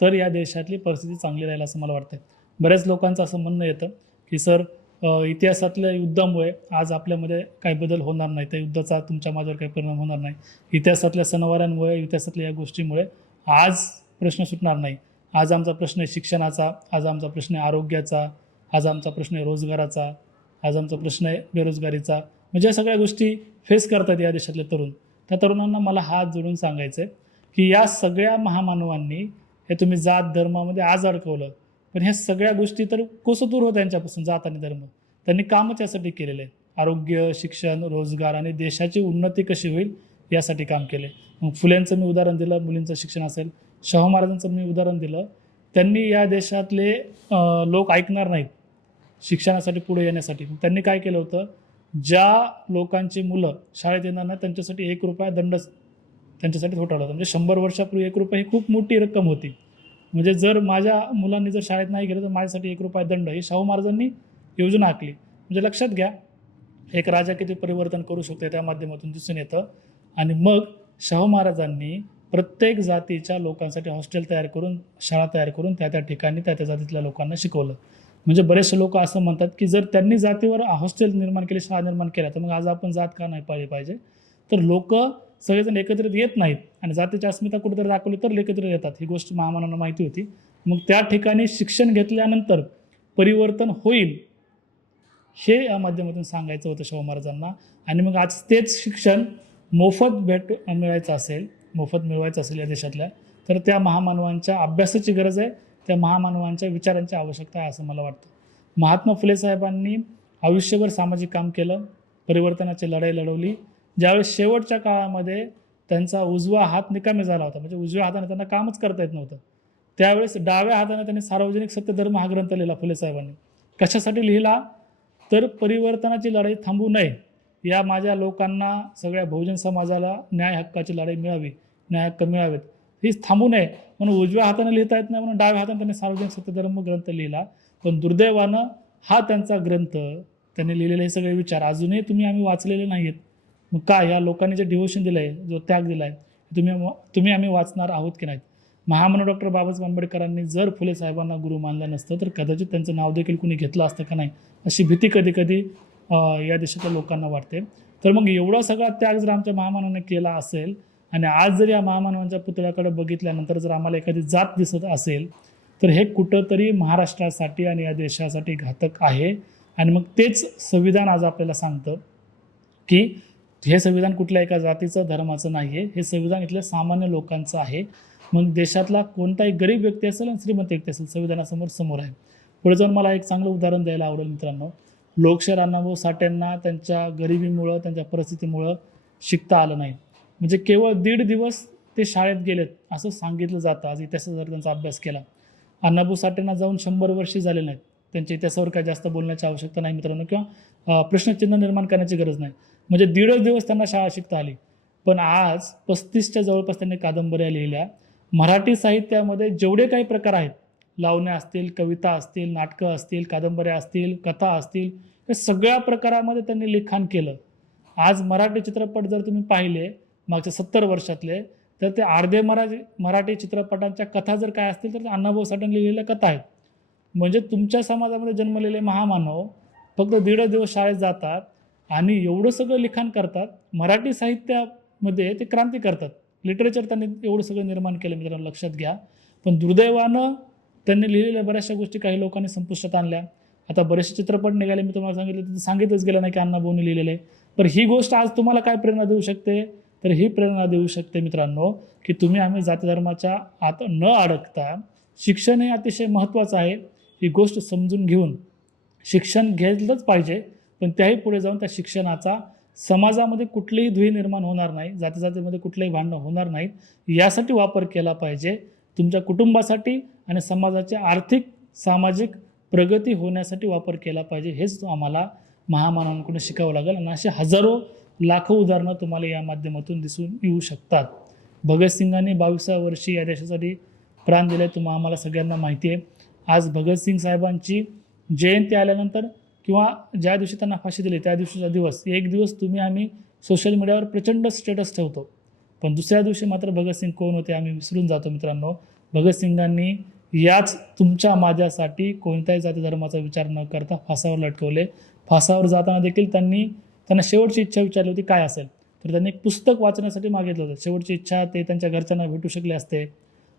तर या देशातली परिस्थिती चांगली राहील असं मला वाटतं. बऱ्याच लोकांचं असं म्हणणं येतं की सर, इतिहासातल्या युद्धामुळे आज आपल्यामध्ये काही बदल होणार नाही, त्या युद्धाचा तुमच्या माझ्यावर काही परिणाम होणार नाही, इतिहासातल्या सणवारांमुळे, इतिहासातल्या या गोष्टीमुळे आज प्रश्न सुटणार नाही. आज आमचा प्रश्न आहे शिक्षणाचा, आज आमचा प्रश्न आहे आरोग्याचा, आज आमचा प्रश्न आहे रोजगाराचा, आज आमचा प्रश्न आहे बेरोजगारीचा. म्हणजे या सगळ्या गोष्टी फेस करतात या देशातले तरुण. त्या तरुणांना मला हात जोडून सांगायचं आहे की या सगळ्या महामानवांनी, हे तुम्ही जात धर्मामध्ये आज अडकवलं, पण ह्या सगळ्या गोष्टी तर कसं दूर होत यांच्यापासून, जात आणि धर्म. त्यांनी कामच यासाठी केलेलं आहे, आरोग्य, शिक्षण, रोजगार आणि देशाची उन्नती कशी होईल यासाठी काम केले. मग फुल्यांचं मी उदाहरण दिलं, मुलींचं शिक्षण असेल, शाहू महाराजांचं मी उदाहरण दिलं. त्यांनी या देशातले लोक ऐकणार नाहीत शिक्षणासाठी पुढे येण्यासाठी, त्यांनी काय केलं होतं, ज्या लोकांची मुलं शाळेत येणार नाही त्यांच्यासाठी ₹1 दंड त्यांच्यासाठी ठोठावला होता. म्हणजे 100 वर्षापूर्वी ₹1 ही खूप मोठी रक्कम होती. म्हणजे जर माझ्या मुलांनी जर शाळेत नाही गेलं तर माझ्यासाठी ₹1 दंड, ही शाहू महाराजांनी योजना आखली. म्हणजे लक्षात घ्या, एक राजा किती परिवर्तन करू शकते त्या माध्यमातून दिसून येतं. आणि मग शाहू महाराजांनी प्रत्येक जातीच्या लोकांसाठी हॉस्टेल तयार करून, शाळा तयार करून त्या त्या ठिकाणी त्या त्या जातीतल्या लोकांना शिकवलं. म्हणजे बरेचसे लोक असं म्हणतात की जर त्यांनी जातीवर हॉस्टेल निर्माण केले, शाळा निर्माण केल्या, तर मग आज आपण जात का नाही पाळली पाहिजे. तर लोक सगळेजण एकत्रित येत नाहीत आणि जातीची अस्मिता कुठेतरी दाखवली तर एकत्रित येतात, ही गोष्ट महामानवांना माहिती होती. मग त्या ठिकाणी शिक्षण घेतल्यानंतर परिवर्तन होईल, हे या माध्यमातून सांगायचं होतं शाहू महाराजांना. आणि मग आज तेच शिक्षण मोफत मिळवायचं असेल या देशातल्या, तर त्या महामानवांच्या अभ्यासाची गरज आहे, त्या महामानवांच्या विचारांची आवश्यकता आहे असं मला वाटतं. महात्मा फुले साहेबांनी आयुष्यभर सामाजिक काम केलं, परिवर्तनाची लढाई लढवली. ज्यावेळेस शेवटच्या काळामध्ये त्यांचा उजवा हात निकामी झाला होता, म्हणजे उजव्या हाताने त्यांना कामच करता येत नव्हतं, त्यावेळेस डाव्या हाताने त्यांनी सार्वजनिक सत्यधर्म हा ग्रंथ लिहिला फुले साहेबांनी. कशासाठी लिहिला, तर परिवर्तनाची लढाई थांबू नये, या माझ्या लोकांना, सगळ्या बहुजन समाजाला न्याय हक्काची लढाई मिळावी, न्याय हक्क मिळावेत, ही थांबू नये म्हणून उजव्या हाताने लिहिता येत नाही म्हणून डाव्या हाताने त्यांनी सार्वजनिक सत्यधर्म ग्रंथ लिहिला. पण दुर्दैवानं हा त्यांचा ग्रंथ, त्यांनी लिहिलेले हे सगळे विचार अजूनही आम्ही वाचलेले नाही आहेत. मग काय, या लोकांनी जे डिव्होशन दिलं आहे, जो त्याग दिला आहे, आम्ही वाचणार आहोत की नाहीत. महामानव डॉक्टर बाबासाहेब आंबेडकरांनी जर फुले साहेबांना गुरु मानलं नसतं तर कदाचित त्यांचं नाव देखील कुणी घेतलं असतं का नाही, अशी भीती कधी कधी या देशातल्या लोकांना वाटते. तर मग एवढा सगळा त्याग जर आमच्या महामानवाने केला असेल आणि आज जर या महामानवांच्या पुतळ्याकडे बघितल्यानंतर जर आम्हाला एखादी जात दिसत असेल, तर हे कुठंतरी महाराष्ट्रासाठी आणि या देशासाठी घातक आहे. आणि मग तेच संविधान आज आपल्याला सांगतं की हे संविधान कुठल्या एका जातीचं, धर्माचं नाही आहे, हे संविधान इथल्या सामान्य लोकांचं आहे. मग देशातला कोणताही गरीब व्यक्ती असेल आणि श्रीमंत व्यक्ती असेल, संविधानासमोर आहे. पुढे जाऊन मला एक चांगलं उदाहरण द्यायला आवडेल मित्रांनो. लोकशाहीर अण्णाभाऊ साठेंना त्यांच्या गरिबीमुळं, त्यांच्या परिस्थितीमुळं शिकता आलं नाही. म्हणजे केवळ 1.5 दिवस ते शाळेत गेलेत असं सांगितलं जातं. आज इतिहासाचा जर त्यांचा अभ्यास केला, अण्णाभाऊ साठेंना जाऊन 100 वर्षे झाले नाहीत. त्यांच्या इतिहासावर काय जास्त बोलण्याची आवश्यकता नाही मित्रांनो, किंवा प्रश्नचिन्ह निर्माण करण्याची गरज नाही. म्हणजे 1.5 दिवस त्यांना शाळा शिकता आली. पण आज 35च्या जवळपास त्यांनी कादंबऱ्या लिहिल्या. मराठी साहित्यामध्ये जेवढे काही प्रकार आहेत, लावण्या असतील, कविता असतील, नाटकं असतील, कादंबऱ्या असतील, कथा असतील, या सगळ्या प्रकारामध्ये त्यांनी लिखाण केलं. आज मराठी चित्रपट जर तुम्ही पाहिले मागच्या 70 वर्षातले, तर ते अर्धे मराठी चित्रपटांच्या कथा जर काय असतील तर अण्णाभाऊ साठे लिहिलेल्या कथा आहेत. म्हणजे तुमच्या समाजामध्ये जन्मलेले महामानव फक्त 1.5 दिवस शाळेत जातात आणि एवढं सगळं लिखाण करतात. मराठी साहित्यामध्ये ते क्रांती करतात. लिटरेचर त्यांनी एवढं सगळं निर्माण केलं, मित्रांनो लक्षात घ्या. पण दुर्दैवानं त्यांनी लिहिलेल्या बऱ्याचशा गोष्टी काही लोकांनी संपुष्टात आणल्या. आता बरेचसे चित्रपट निघाले, मी तुम्हाला सांगितलंच गेलं नाही की अण्णाभाऊंनी लिहिलेले. पण ही गोष्ट आज तुम्हाला काय प्रेरणा देऊ शकते, तर ही प्रेरणा देऊ शकते मित्रांनो की आम्ही जाती धर्माच्या आत न अडकता शिक्षण हे अतिशय महत्त्वाचं आहे. ही गोष्ट समजून घेऊन शिक्षण घेतलंच पाहिजे. पण त्याही पुढे जाऊन त्या शिक्षणाचा समाजामध्ये कुठलीही धुई निर्माण होणार नाही, जातीजातीमध्ये कुठलंही भांडणं होणार नाहीत, यासाठी वापर केला पाहिजे. तुमच्या कुटुंबासाठी आणि समाजाची आर्थिक सामाजिक प्रगती होण्यासाठी वापर केला पाहिजे. हेच आम्हाला महामानवांकडून शिकावं लागेल. आणि असे हजारो लाखो उदाहरणं तुम्हाला या माध्यमातून दिसून येऊ शकतात. भगतसिंगांनी 22व्या वर्षी या देशासाठी प्राण दिले, आम्हाला सगळ्यांना माहिती आहे. आज भगतसिंग साहेबांची जयंती आल्यानंतर किंवा ज्या दिवशी त्यांना फाशी दिली त्या दिवशीचा दिवस, एक दिवस आम्ही सोशल मीडियावर प्रचंड स्टेटस ठेवतो. पण दुसऱ्या दिवशी मात्र भगतसिंग कोण होते आम्ही विसरून जातो. मित्रांनो, भगतसिंगांनी याच तुमच्या माझ्यासाठी कोणत्याही जाती धर्माचा विचार न करता फासावर लटकवले. फासावर जाताना देखील त्यांना शेवटची इच्छा विचारली होती काय असेल, तर त्यांनी एक पुस्तक वाचण्यासाठी मागितलं होतं. शेवटची इच्छा ते त्यांच्या घरच्यांना भेटू शकले असते,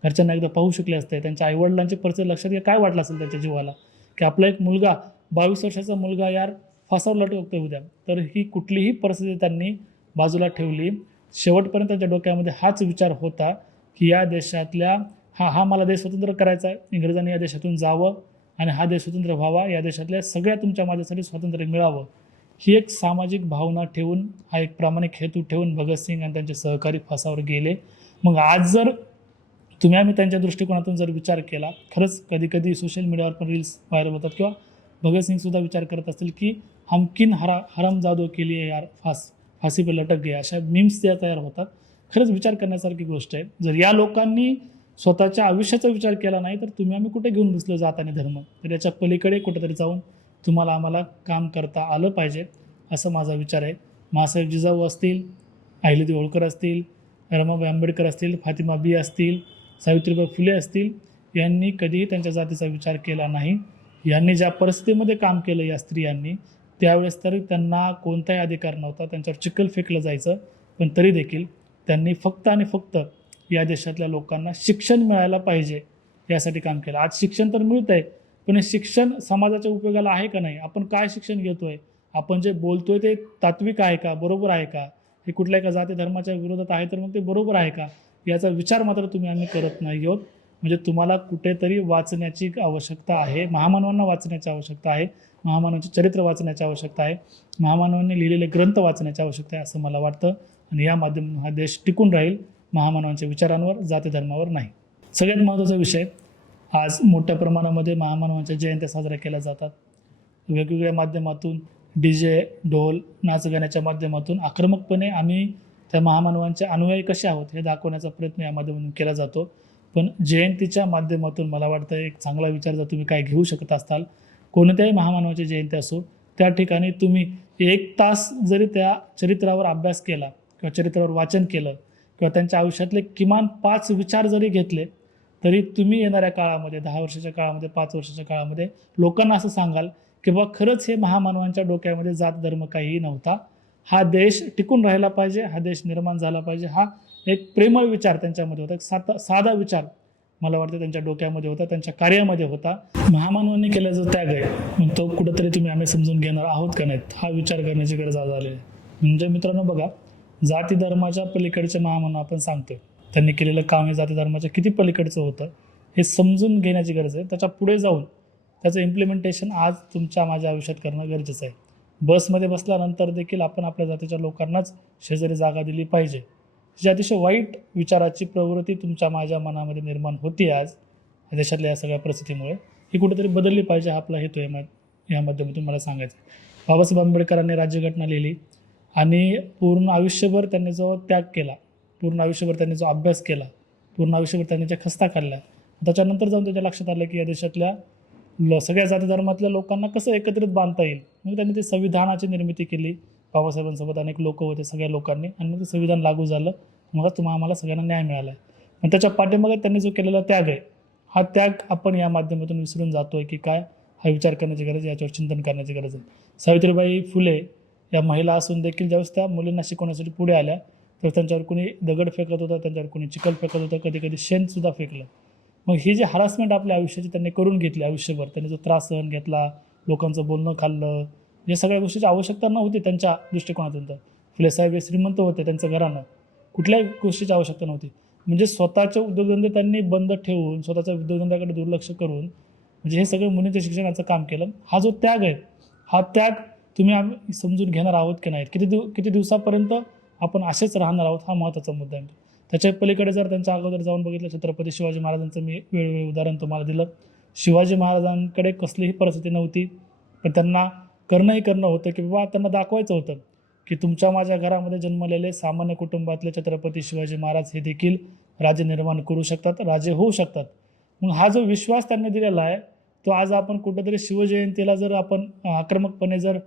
घरच्यांना एकदा पाहू शकले असते. त्यांच्या आईवडिलांची परिस्थिती लक्षात घ्या, काय वाटलं असेल त्यांच्या जीवाला की आपला एक मुलगा 22 वर्षाचा मुलगा यार फासावर लटकतोय उद्या. तर ही कुठलीही परिस्थिती त्यांनी बाजूला ठेवली. शेवटपर्यंत त्यांच्या डोक्यामध्ये हाच विचार होता की या देशातल्या हा मला देश स्वतंत्र करायचा आहे, इंग्रजांनी या देशातून जावं आणि हा देश स्वतंत्र व्हावा, या देशातल्या सगळ्या तुमच्या माझ्यासाठी स्वातंत्र्य मिळावं, ही एक सामाजिक भावना ठेवून, हा एक प्रामाणिक हेतू ठेवून भगतसिंग आणि त्यांचे सहकारी फासावर गेले. मग आज जर आम्ही त्यांच्या दृष्टिकोनातून जर विचार केला, खरंच कधी सोशल मीडियावर पण रील्स व्हायरल होतात किंवा भगतसिंगसुद्धा विचार करत असतील की हमकिन हरामजादों के लिए यार फाशी पे लटक गया, अशा मीम्स त्या तयार होतात. खरंच विचार करण्यासारखी गोष्ट आहे. जर या लोकांनी स्वतःच्या आयुष्याचा विचार केला नाही तर आम्ही कुठे घेऊन बसलो जात आणि धर्म, तर याच्या पलीकडे कुठेतरी जाऊन आम्हाला काम करता आलं पाहिजे, असं माझा विचार आहे. मासाहेब जिजाऊ असतील, अहिल्यादेवी होळकर असतील, रमाबाई आंबेडकर असतील, फातिमा बी असतील, सावित्रीबाई फुले असतील, यांनी कधीही त्यांच्या जातीचा विचार केला नाही. यांनी ज्या परिस्थितीमध्ये काम केलं या स्त्रियांनी, त्यावेळेस तर त्यांना कोणताही अधिकार नव्हता, त्यांच्यावर चिखल फेकलं जायचं. पण तरी देखील त्यांनी फक्त आणि फक्त या देशातल्या लोकांना शिक्षण मिळायला पाहिजे यासाठी काम केलं. आज शिक्षण तर मिळतं आहे, पण हे शिक्षण समाजाच्या उपयोगाला आहे का नाही? आपण काय शिक्षण घेतो आहे? आपण जे बोलतो आहे ते तात्विक आहे का, बरोबर आहे का? हे कुठल्या एका जाती धर्माच्या विरोधात आहे तर मग ते बरोबर आहे का, याचा विचार मात्र आम्ही करत नाही आहोत. म्हणजे तुम्हाला कुठेतरी वाचण्याची आवश्यकता आहे, महामानवांना वाचण्याची आवश्यकता आहे, महामानवांचे चरित्र वाचण्याची आवश्यकता आहे, महामानवांनी लिहिलेले ग्रंथ वाचण्याची आवश्यकता आहे असं मला वाटतं. आणि या माध्यमातून हा देश टिकून राहील महामानवांच्या विचारांवर, जाती धर्मावर नाही. सगळ्यात महत्त्वाचा विषय, आज मोठ्या प्रमाणामध्ये महामानवांच्या जयंत्या साजऱ्या केल्या जातात. वेगवेगळ्या माध्यमातून DJ, ढोल, नाचगाण्याच्या माध्यमातून आक्रमकपणे आम्ही त्या महामानवांचे अनुयायी कसे आहोत हे दाखवण्याचा प्रयत्न या माध्यमातून केला जातो. पण जयंतीच्या माध्यमातून मला वाटतं एक चांगला विचार जर तुम्ही काय घेऊ शकत असाल, कोणत्याही महामानवाची जयंती असो, त्या ठिकाणी 1 तास जरी त्या चरित्रावर अभ्यास केला किंवा चरित्रावर वाचन केलं किंवा त्यांच्या आयुष्यातले किमान 5 विचार जरी घेतले, तरी येणाऱ्या काळामध्ये 10 वर्षाच्या काळामध्ये, 5 वर्षाच्या काळामध्ये लोकांना असं सांगाल की बाबा खरंच हे महामानवांच्या डोक्यामध्ये जात धर्म काहीही नव्हता. हा देश टिकून राहिला पाहिजे, हा देश निर्माण झाला पाहिजे, हा एक प्रेमळ विचार त्यांच्यामध्ये होता, एक साधा विचार मला वाटतं त्यांच्या डोक्यामध्ये होता, त्यांच्या कार्यामध्ये होता. महामानवांनी केला जो त्याग आहे, मग तो कुठंतरी आम्ही समजून घेणार आहोत का नाहीत, हा विचार करण्याची गरज आज आली आहे. म्हणजे मित्रांनो बघा, जाती धर्माच्या पलीकडचे महामानव आपण सांगतोय, त्यांनी केलेलं काम हे जाती धर्माच्या किती पलीकडचं होतं हे समजून घेण्याची गरज आहे. त्याच्या पुढे जाऊन त्याचं इम्प्लिमेंटेशन आज तुमच्या माझ्या आयुष्यात करणं गरजेचं आहे. बसमध्ये बसल्यानंतर देखील आपण आपल्या जातीच्या लोकांनाच शेजारी जागा दिली पाहिजे. जी अतिशय वाईट विचाराची प्रवृत्ती तुमच्या माझ्या मनामध्ये निर्माण होती आज देशातल्या या सगळ्या परिस्थितीमुळे, ही कुठेतरी बदलली पाहिजे, हा आपला हेतू आहे या माध्यमातून मला सांगायचं. बाबासाहेब आंबेडकरांनी राज्यघटना लिहिली आणि पूर्ण आयुष्यभर त्यांनी जो त्याग केला, पूर्ण आयुष्यभर त्यांनी जो अभ्यास केला, पूर्ण आयुष्यभर त्यांनी ज्या खस्ता काढल्या, त्याच्यानंतर जाऊन त्याच्या लक्षात आलं की या देशातल्या सगळ्या जाती धर्मातल्या लोकांना कसं एकत्रित बांधता येईल. मग त्यांनी ते संविधानाची निर्मिती केली, बाबासाहेबांसोबत अनेक लोक होते, सगळ्या लोकांनी, आणि मग ते संविधान लागू झालं. मग आम्हाला सगळ्यांना न्याय मिळाला आहे. पण त्याच्या पाठीमागे त्यांनी जो केलेला त्याग आहे, हा त्याग आपण या माध्यमातून विसरून जातो आहे की काय, हा विचार करण्याची गरज आहे, याच्यावर चिंतन करण्याची गरज आहे. सावित्रीबाई फुले या महिला असून देखील ज्यावेळेस त्या मुलींना शिकवण्यासाठी पुढे आल्या, तर त्यांच्यावर कोणी दगड फेकत होतं, त्यांच्यावर कोणी चिखल फेकत होतं, कधी कधी शेणसुद्धा फेकलं. मग ही जी हरासमेंट आपल्या आयुष्याची त्यांनी करून घेतली आयुष्यभर, त्यांनी जो त्रास सहन घेतला, लोकांचं बोलणं खाल्लं, या सगळ्या गोष्टीची आवश्यकता नव्हती त्यांच्या दृष्टिकोनातून. तर फुलेसाहेब हे श्रीमंत होते, त्यांचं घराणं, कुठल्याही गोष्टीची आवश्यकता नव्हती. म्हणजे स्वतःचे उद्योगधंदे त्यांनी बंद ठेवून, स्वतःच्या उद्योगधंद्याकडे दुर्लक्ष करून, म्हणजे हे सगळं मुलींच्या शिक्षणाचं काम केलं. हा जो त्याग आहे, हा त्याग आम्ही समजून घेणार आहोत की नाहीत, किती दिवसापर्यंत आपण असेच राहणार आहोत, हा महत्त्वाचा मुद्दा आहे. त्याच्या पलीकडे जर त्यांच्या अगोदर जाऊन बघितलं, छत्रपती शिवाजी महाराजांचं मी वेळोवेळी उदाहरण तुम्हाला दिलं. शिवाजी महाराजांकडे कसलीही परिस्थिती नव्हती, पण त्यांना करणं होतं की बाबा त्यांना दाखवायचं होतं की तुमच्या माझ्या घरामध्ये जन्मलेले सामान्य कुटुंबातले छत्रपती शिवाजी महाराज हे देखील राज्य निर्माण करू शकतात, राजे होऊ शकतात. मग हा जो विश्वास त्यांनी दिलेला आहे, तो आज आपण कुठेतरी शिवजयंतीला जर आपण आक्रमकपणे जर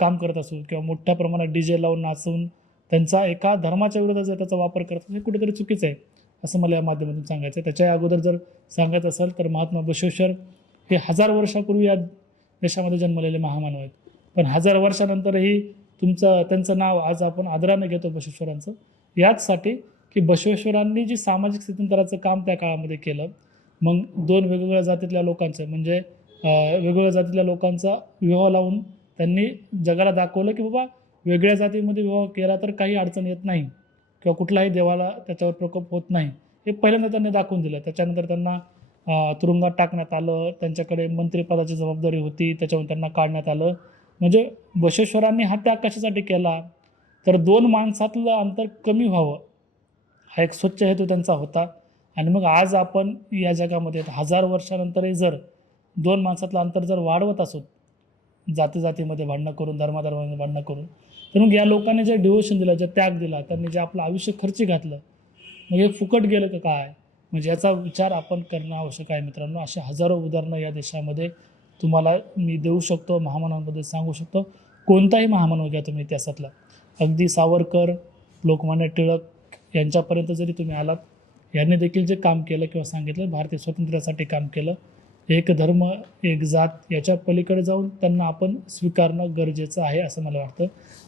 काम करत असू किंवा मोठ्या प्रमाणात DJ लावून नाचवून त्यांचा एका धर्माच्या विरोधात जर त्याचा वापर करत असू, हे कुठेतरी चुकीचं आहे असं मला या माध्यमातून सांगायचं आहे. त्याच्या अगोदर जर सांगायचं असेल तर महात्मा बसवेश्वर हे 1000 वर्षापूर्वी या देशामध्ये जन्मलेले महामानव आहेत. पण 1000 वर्षानंतरही त्यांचं नाव आज आपण आदराने घेतो बसवेश्वरांचं, याचसाठी की बसवेश्वरांनी जी सामाजिक स्थित्यंतराचं काम त्या काळामध्ये केलं. मग 2 वेगवेगळ्या जातीतल्या लोकांचं, म्हणजे वेगवेगळ्या जातीतल्या लोकांचा विवाह लावून त्यांनी जगाला दाखवलं की बाबा वेगळ्या जातीमध्ये विवाह केला तर काही अडचण येत नाही किंवा कुठलाही देवाला त्याच्यावर प्रकोप होत नाही, हे पहिल्यांदा त्यांनी दाखवून दिलं. त्याच्यानंतर त्यांना तुरुंगात टाकण्यात आलं, त्यांच्याकडे मंत्रिपदाची जबाबदारी होती, त्याच्यावर त्यांना काढण्यात आलं. म्हणजे बसवेश्वरांनी हा त्याग कशासाठी केला, तर 2 माणसातलं अंतर कमी व्हावं, हा एक स्वच्छ हेतू त्यांचा होता. आणि मग आज आपण या जगामध्ये 1000 वर्षानंतरही जर 2 माणसातलं अंतर जर वाढवत असू, जातीमध्ये भांडणं करून, धर्माधर्मामध्ये भांडणं करून, तर मग या लोकांनी जे डिव्होशन दिलं, जे त्याग दिला, त्यांनी जे आपलं आयुष्य खर्ची घातलं, मग हे फुकट गेलं का काय? म्हणजे याचा विचार आपण करणं आवश्यक आहे मित्रांनो. असे हजारो उदाहरणं या देशामध्ये तुम्हाला मी देऊ शकतो, महामानवांबद्दल सांगू शकतो. कोणताही महामानव घ्या तुम्ही इतिहासातला, अगदी सावरकर, लोकमान्य टिळक यांच्यापर्यंत जरी तुम्ही आलात, यांनी देखील जे काम केलं किंवा सांगितलं, भारतीय स्वातंत्र्यासाठी काम केलं, एक धर्म एक जात याच्या पलीकडे जाऊन त्यांना आपण स्वीकारणं गरजेचं आहे असं मला वाटतं.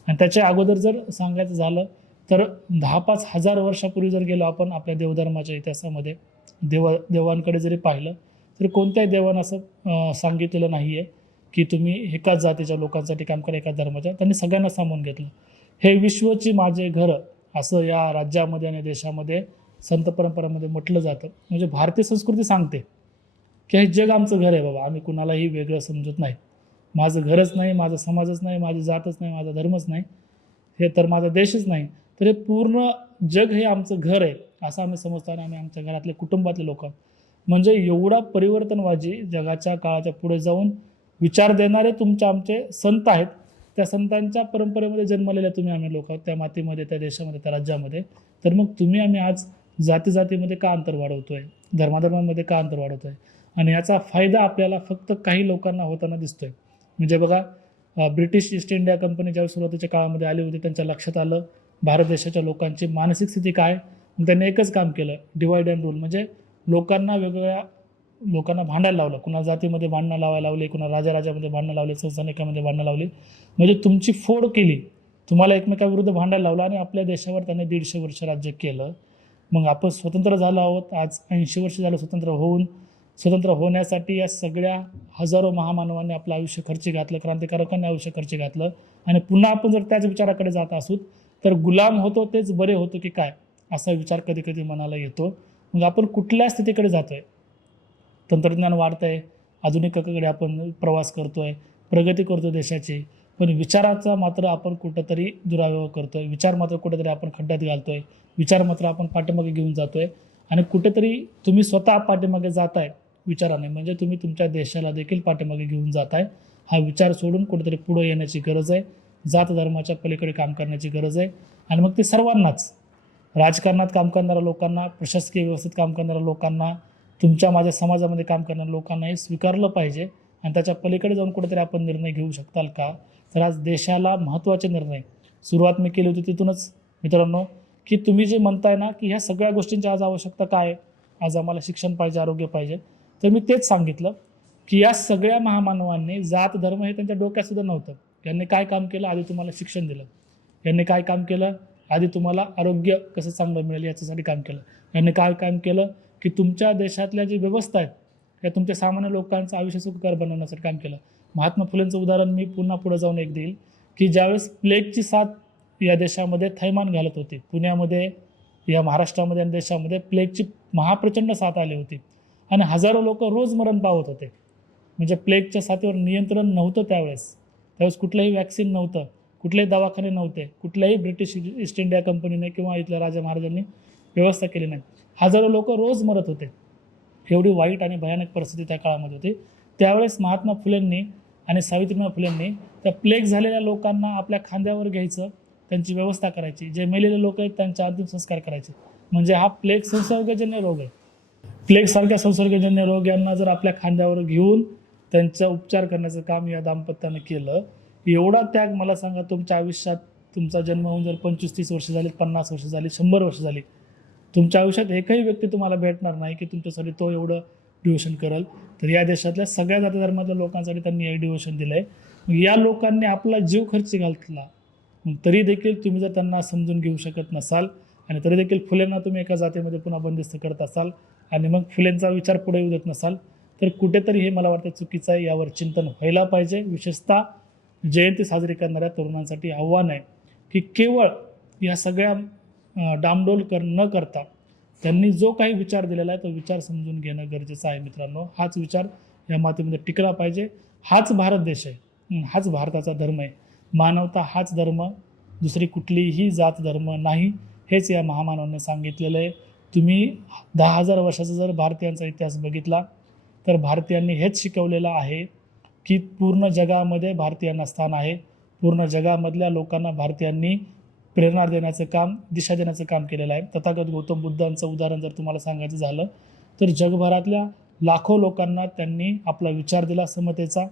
आणि त्याच्या अगोदर जर सांगायचं झालं तर 10-5 हजार वर्षापूर्वी जर गेलो आपण आपल्या देवधर्माच्या इतिहासामध्ये, देवांकडे जरी पाहिलं तर कोणत्याही देवानं असं सांगितलेलं नाही आहे की तुम्ही एकाच जातीच्या लोकांसाठी काम करा, एकाच धर्माच्या. त्यांनी सगळ्यांना सामावून घेतलं. हे विश्वची माझे घर असं या राज्यामध्ये आणि देशामध्ये संत परंपरामध्ये म्हटलं जातं. म्हणजे भारतीय संस्कृती सांगते की हे जग आमचं घर आहे बाबा, आम्ही कुणालाही वेगळं समजत नाही. माझं घरच नाही, माझा समाजच नाही, माझी जातच नाही, माझा धर्मच नाही, हे तर माझा देशच नाही, तर हे पूर्ण जग हे आमचं घर आहे असं आम्ही समजतो. आणि आम्ही आमच्या घरातले कुटुंबातले लोक, म्हणजे एवढा परिवर्तनवादी जगाच्या काळाच्या पुढे जाऊन विचार देणारे आमचे संत आहेत. त्या संतांच्या परंपरेमध्ये जन्मलेल्या आम्ही लोक आहोत, त्या मातीमध्ये, त्या देशामध्ये, त्या राज्यामध्ये. तर मग आम्ही आज जातीमध्ये का अंतर वाढवतोय, धर्माधर्मामध्ये का अंतर वाढवतोय? आणि याचा फायदा आपल्याला फक्त काही लोकांना होताना दिसतोय. म्हणजे बघा, ब्रिटिश ईस्ट इंडिया कंपनी ज्यावेळी सुरुवातीच्या काळामध्ये आली होती, त्यांच्या लक्षात आलं भारत देशाच्या लोकांची मानसिक स्थिती काय. मग त्यांनी एकच काम केलं, डिवाइड अँड रूल. म्हणजे वेगवेगळ्या लोकांना भांडायला लावलं, कुणा जातीमध्ये भांडणं लावायला लावली, कुणा राजामध्ये भांडणं लावली, संस्थानिकामध्ये भांडणं लावली. म्हणजे तुमची फोड केली, तुम्हाला एकमेकाविरुद्ध भांडायला लावलं. आणि आपल्या देशावर त्यांनी 150 वर्ष राज्य केलं. मग आपण स्वतंत्र झालो आहोत, आज 80 वर्ष झालं स्वतंत्र होण्यासाठी या सगळ्या हजारो महामानवांनी आपलं आयुष्य खर्ची घातलं, क्रांतिकारकांनी आयुष्य खर्ची घातलं. आणि पुन्हा आपण जर त्याच विचाराकडे जात असू तर गुलाम होतो तेच बरे होतो की काय, असा विचार कधी कधी मनाला येतो. मग आपण कुठल्या स्थितीकडे जातो आहे? तंत्रज्ञान वाढतं आहे, आधुनिकतेकडे आपण प्रवास करतो आहे, प्रगती करतो देशाची, पण विचाराचा मात्र आपण कुठंतरी दुराव्यव करतो आहे. विचार मात्र कुठेतरी आपण खड्ड्यात घालतो आहे, विचार मात्र आपण पाठीमागे घेऊन जातो आहे. आणि कुठेतरी तुम्ही स्वतः पाठीमागे जात आहे विचाराने, म्हणजे तुम्ही तुमच्या देशाला देखील पाठीमागे घेऊन जात आहे. हा विचार सोडून कुठेतरी पुढं येण्याची गरज आहे, जात धर्माच्या पलीकडे काम करण्याची गरज आहे. आणि मग ते सर्वांनाच, राजकारणात काम करणाऱ्या लोकांना, प्रशासकीय व्यवस्थेत काम करणाऱ्या लोकांना, तुमच्या माझ्या समाजामध्ये काम करणाऱ्या लोकांना हे स्वीकारलं पाहिजे. आणि त्याच्या पलीकडे जाऊन कुठेतरी आपण निर्णय घेऊ शकताल का, तर आज देशाला महत्त्वाचे निर्णय सुरुवात मी केली होती तिथूनच मित्रांनो, की तुम्ही जे म्हणताय ना की ह्या सगळ्या गोष्टींची आज आवश्यकता काय आहे, आज आम्हाला शिक्षण पाहिजे, आरोग्य पाहिजे, तर मी तेच सांगितलं की या सगळ्या महामानवांनी जात धर्म हे त्यांच्या डोक्यातसुद्धा नव्हतं. यांनी काय काम केलं, आधी तुम्हाला शिक्षण दिलं. यांनी काय काम केलं, आधी तुम्हाला आरोग्य कसं चांगलं मिळेल याच्यासाठी काम केलं. यांनी काय काम केलं की तुमच्या देशातल्या जी व्यवस्था आहेत त्या तुमच्या सामान्य लोकांचं आयुष्य सुखकर बनवण्यासाठी काम केलं. महात्मा फुलेंचं उदाहरण मी पुन्हा पुढे जाऊन एक देईल की ज्यावेळेस प्लेगची साथ या देशामध्ये थैमान घालत होती, पुण्यामध्ये, या महाराष्ट्रामध्ये आणि देशामध्ये प्लेगची महाप्रचंड साथ आली होती आणि हजारो लोक रोज मरण पावत होते. म्हणजे प्लेगच्या साथीवर नियंत्रण नव्हतं त्यावेळेस कुठलंही वॅक्सिन नव्हतं, कुठलेही दवाखाने नव्हते, कुठल्याही ब्रिटिश ईस्ट इंडिया कंपनीने किंवा इथल्या राजा महाराजांनी व्यवस्था केली नाही. हजारो लोक रोज मरत होते. एवढी वाईट आणि भयानक परिस्थिती त्या काळामध्ये होती. त्यावेळेस महात्मा फुलेंनी आणि सावित्रीबाई फुलेंनी त्या प्लेग झालेल्या लोकांना आपल्या खांद्यावर घ्यायचं, त्यांची व्यवस्था करायची, जे मेलेले लोक आहेत त्यांचे अंतिम संस्कार करायचे. म्हणजे हा प्लेग संसर्गजन्य रोग आहे. प्लेगसारख्या संसर्गजन्य रोग यांना जर आपल्या खांद्यावर घेऊन त्यांचा उपचार करण्याचं काम या दाम्पत्यानं केलं. एवढा त्याग मला सांगा, तुमच्या आयुष्यात तुमचा जन्म होऊन जर 25-30 वर्ष झाली, 50 वर्ष झाली, 100 वर्ष झाली, तुमच्या आयुष्यात एकही व्यक्ती तुम्हाला भेटणार नाही की तुमच्यासाठी तो एवढं डिवोशन करेल. तर या देशातल्या सगळ्या जाती धर्मातल्या लोकांसाठी त्यांनी हे डिवोशन दिलं आहे. या लोकांनी आपला जीव खर्ची घातला, तरी देखील तुम्ही जर त्यांना समजून घेऊ शकत नसाल आणि तरी देखील फुलेंना तुम्ही एका जातीमध्ये पुन्हा बंदिस्त करत असाल आणि मग फुलेंचा विचार पुढे येऊ देत नसाल, तर कुठेतरी हे मला वाटतं चुकीचं आहे. यावर चिंतन व्हायला पाहिजे. विशेषतः जयंती साजरी करणाऱ्या तरुणांसाठी आव्हान आहे की केवळ या सगळ्या डामडोल न करता त्यांनी जो काही विचार दिलेला आहे तो विचार समजून घेणं गरजेचं आहे मित्रांनो. हाच विचार या मातीमध्ये टिकला पाहिजे. हाच भारत देश आहे, हाच भारताचा धर्म आहे. मानवता हाच धर्म, दुसरी कुठलीही जात धर्म नाही, हेच या महामानवांनी सांगितलेलं आहे. तुम्ही 10,000 वर्षाचा जर भारतीयांचा इतिहास बघितला तर भारतीयांनी हेच शिकवलेलं आहे की पूर्ण जगामध्ये भारतीयांना स्थान आहे. पूर्ण जगामधल्या लोकांना भारतीयांनी प्रेरणा देण्याचं काम, दिशा देण्याचं काम केलेलं आहे. तथागत गौतम बुद्धांचं उदाहरण जर तुम्हाला सांगायचं झालं तर जगभरातल्या लाखो लोकांना त्यांनी आपला विचार दिला समतेचा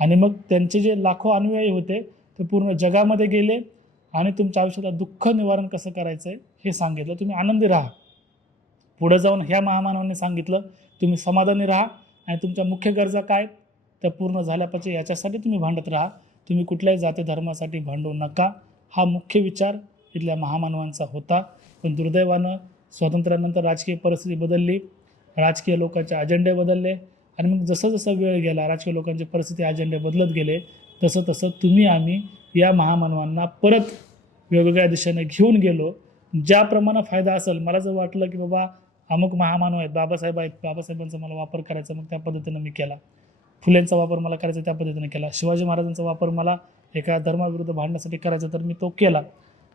आणि मग त्यांचे जे लाखो अनुयायी होते ते पूर्ण जगामध्ये गेले आणि तुमच्या आयुष्याला दुःख निवारण कसं करायचं आहे हे सांगितलं. तुम्ही आनंदी राहा. पुढे जाऊन ह्या महामानवांनी सांगितलं तुम्ही समाधानी राहा आणि तुमच्या मुख्य गरजा काय त्या पूर्ण झाल्या पाहिजे याच्यासाठी तुम्ही भांडत राहा. तुम्ही कुठल्याही जाती धर्मासाठी भांडू नका. हा मुख्य विचार इथल्या महामानवांचा होता. पण दुर्दैवानं स्वातंत्र्यानंतर राजकीय परिस्थिती बदलली, राजकीय लोकांचे अजेंडे बदलले आणि मग जसं जसं वेळ गेला राजकीय लोकांची परिस्थिती अजेंडे बदलत गेले तसं तसं तुम्ही आम्ही या महामानवांना परत वेगवेगळ्या दिशेने घेऊन गेलो. ज्याप्रमाणे फायदा असेल, मला जर वाटलं की बाबा अमुक महामानव आहेत, बाबासाहेब आहेत, बाबासाहेबांचा मला वापर करायचा, मग त्या पद्धतीनं मी केला. फुलेंचा वापर मला करायचा त्या पद्धतीने केला. शिवाजी महाराजांचा वापर मला एका धर्माविरुद्ध भांडण्यासाठी करायचा तर मी तो केला.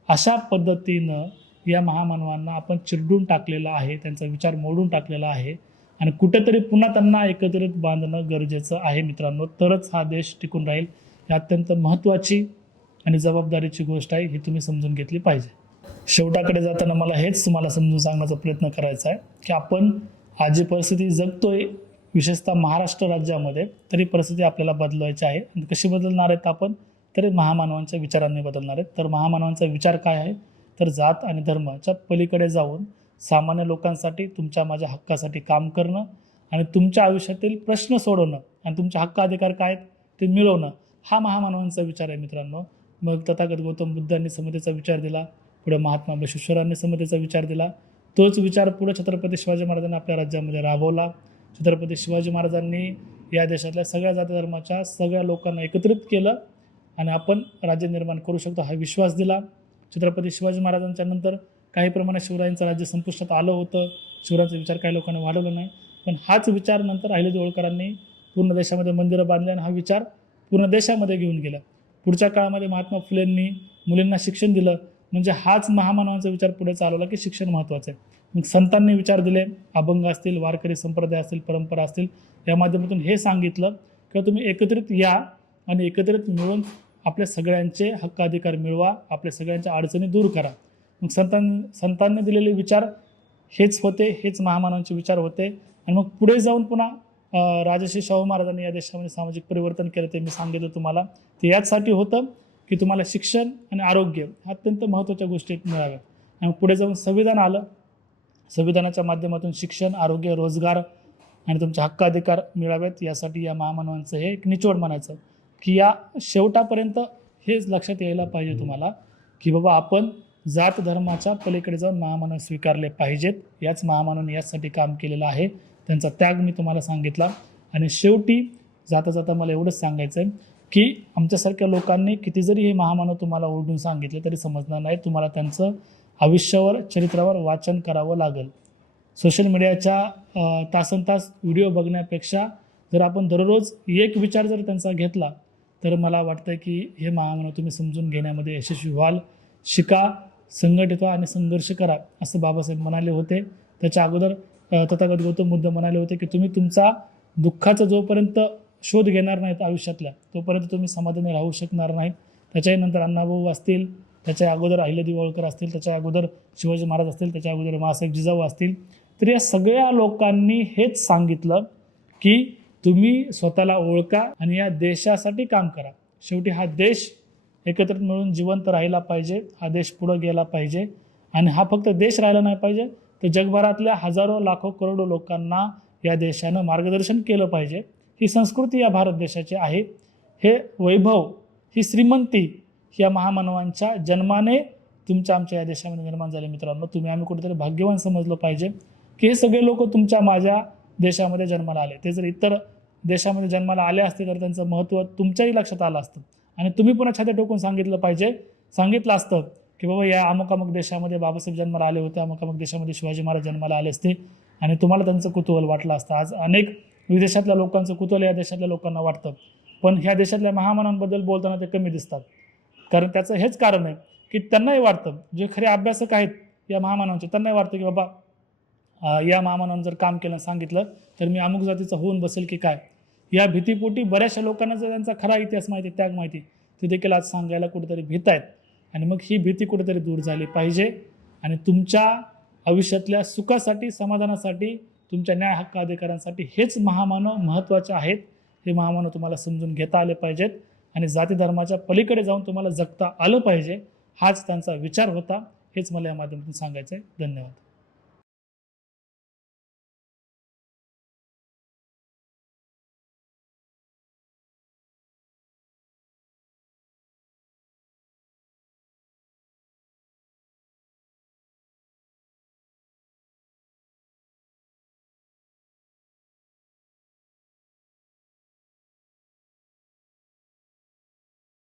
अशा पद्धतीनं या महामानवांना आपण चिरडून टाकलेलं आहे, त्यांचा विचार मोडून टाकलेला आहे आणि कुठेतरी पुन्हा त्यांना एकत्रित बांधणं गरजेचं आहे मित्रांनो. तरच हा देश टिकून राहील. ही अत्यंत महत्त्वाची आणि जबाबदारीची गोष्ट आहे, ही तुम्ही समजून घेतली पाहिजे. शेवटाकडे जाताना मला हेच तुम्हाला समजून सांगण्याचा प्रयत्न करायचा आहे की आपण आज जी परिस्थिती जगतोय, विशेषतः महाराष्ट्र राज्यामध्ये, तरी परिस्थिती आपल्याला बदलवायची आहे. आणि कशी बदलणार आहेत आपण, तरी महामानवांच्या विचारांनी बदलणार आहेत. तर महामानवांचा विचार काय आहे, तर जात आणि धर्माच्या पलीकडे जाऊन सामान्य लोकांसाठी, तुमच्या माझ्या हक्कासाठी काम करणं आणि तुमच्या आयुष्यातील प्रश्न सोडवणं आणि तुमचे हक्क अधिकार काय आहेत ते मिळवणं, हा महामानवांचा विचार आहे मित्रांनो. मग तथागत गौतम बुद्धांनी समतेचा विचार दिला, पुढे महात्मा बसवेश्वरांनी समतेचा विचार दिला. तोच विचार पुढे छत्रपती शिवाजी महाराजांनी आपल्या राज्यामध्ये राबवला. छत्रपती शिवाजी महाराजांनी या देशातल्या सगळ्या जाती धर्माच्या सगळ्या लोकांना एकत्रित केलं आणि आपण राज्य निर्माण करू शकतो हा विश्वास दिला. छत्रपती शिवाजी महाराजांच्या नंतर काही प्रमाणात शिवरायांचं राज्य संपुष्टात आलं होतं. शिवरायांचा विचार काही लोकांनी वाढवला नाही, पण हाच विचार नंतर अहिल्यादेवी होळकरांनी पूर्ण देशामध्ये मंदिरं बांधली आणि हा विचार पूर्ण देशामध्ये घेऊन गेला. पुढच्या काळामध्ये महात्मा फुलेंनी मुलींना शिक्षण दिलं, म्हणजे हाच महामानवांचा विचार पुढे चालवला की शिक्षण महत्त्वाचं आहे. मग संतांनी विचार दिले, अभंग असतील, वारकरी संप्रदाय असतील, परंपरा असतील, या माध्यमातून हे सांगितलं की तुम्ही एकत्रित या आणि एकत्रित मिळून आपल्या सगळ्यांचे हक्क अधिकार मिळवा, आपल्या सगळ्यांच्या अडचणी दूर करा. मग संतांनी दिलेले विचार हेच होते, हेच महामानवांचे विचार होते. आणि मग पुढे जाऊन पुन्हा राजर्षी शाहू महाराजांनी या देशामध्ये सामाजिक परिवर्तन केलं ते मी सांगितलं तुम्हाला. ते याचसाठी होतं की तुम्हाला शिक्षण आणि आरोग्य ह्या अत्यंत महत्त्वाच्या गोष्टी मिळाव्यात. आणि पुढे जाऊन संविधान आलं. संविधानाच्या माध्यमातून शिक्षण, आरोग्य, रोजगार आणि तुमचे हक्काधिकार मिळावेत यासाठी या महामानवांचं हे एक निचोड म्हणायचं की या शेवटापर्यंत हेच लक्षात यायला पाहिजे तुम्हाला की बाबा आपण जात धर्माच्या पलीकडे जाऊन महामानव स्वीकारले पाहिजेत. याच महामानवाने यासाठी काम केलेलं आहे. त्यांचा त्याग मी तुम्हाला सांगितला. आणि शेवटी जाता जाता मला एवढंच सांगायचं आहे की आमच्यासारख्या लोकांनी किती जरी हे महामानव तुम्हाला ओरडून सांगितले तरी समजणार नाही. तुम्हाला त्यांचं आयुष्यावर, चरित्रावर वाचन करावं लागेल. सोशल मीडियाच्या तासनतास व्हिडिओ बघण्यापेक्षा जर आपण दररोज एक विचार जर त्यांचा घेतला तर मला वाटतं की हे महामानव तुम्ही समजून घेण्यामध्ये यशस्वी व्हाल. शिका, संघटित व्हा आणि संघर्ष करा असं बाबासाहेब म्हणाले होते. त्याच्या अगोदर तथागत गौतम बुद्ध म्हणाले होते की तुम्ही तुमचा दुःखाचा जोपर्यंत शोध घेणार नाहीत आयुष्यातल्या तोपर्यंत तुम्ही समाधानी राहू शकणार नाहीत. त्याच्याही नंतर अण्णाभाऊ असतील, त्याच्या अगोदर अहिल्यादेवी होळकर असतील, त्याच्या अगोदर शिवाजी महाराज असतील, त्याच्या अगोदर माँसाहेब जिजाऊ असतील. तर या सगळ्या लोकांनी हेच सांगितलं की तुम्ही स्वतःला ओळखा आणि या देशासाठी काम करा. शेवटी हा देश एकत्रित मिळून जिवंत राहिला पाहिजे. हा देश पुढं गेला पाहिजे. आणि हा फक्त देश राहिला नाही पाहिजे तर जगभरातल्या हजारो, लाखो, करोडो लोकांना या देशानं मार्गदर्शन केलं पाहिजे. ही संस्कृती या भारत देशाची आहे. हे वैभव, ही श्रीमंती या महामानवांच्या जन्माने तुमच्या आमच्या या देशामध्ये निर्माण झाले. मित्रांनो, तुम्ही आम्ही कुठेतरी भाग्यवान समजलं पाहिजे की हे सगळे लोक तुमच्या माझ्या देशामध्ये जन्माला आले. ते जर इतर देशामध्ये जन्माला आले असते तर त्यांचं महत्त्व तुमच्याही लक्षात आलं असतं आणि तुम्ही पुन्हा छाती टोकून सांगितलं असतं की बाबा या अमुक देशामध्ये बाबासाहेब जन्माला आले होते, अमुक देशामध्ये शिवाजी महाराज जन्माला आले असते आणि तुम्हाला त्यांचं कुतूहल वाटलं असतं. आज अनेक विदेशातल्या लोकांचं कुतूहल या देशातल्या लोकांना वाटतं, पण ह्या देशातल्या महामानवांबद्दल बोलताना ते कमी दिसतात. कारण त्याचं हेच कारण आहे की त्यांनाही वाटतं, जे खरे अभ्यासक आहेत या महामानवांचे, त्यांनाही वाटतं की बाबा या महामानवानं जर काम केलं, सांगितलं तर मी अमुक जातीचा होऊन बसेल की काय. या भीतीपोटी बऱ्याचशा लोकांना जर त्यांचा खरा इतिहास माहिती, त्याग माहिती, ते देखील आज सांगायला कुठेतरी भीत आहेत. आणि मग ही भीती कुठेतरी दूर झाली पाहिजे. आणि तुमच्या आयुष्यातल्या सुखासाठी, समाधानासाठी, तुमच्या न्याय हक्क अधिकारांसाठी हेच महामानव महत्त्वाचे आहेत. हे महामानव तुम्हाला समजून घेता आले पाहिजेत आणि जाती धर्माच्या पलीकडे जाऊन तुम्हाला जगता आलं पाहिजे. हाच त्यांचा विचार होता. हेच मला या माध्यमातून सांगायचं आहे. धन्यवाद.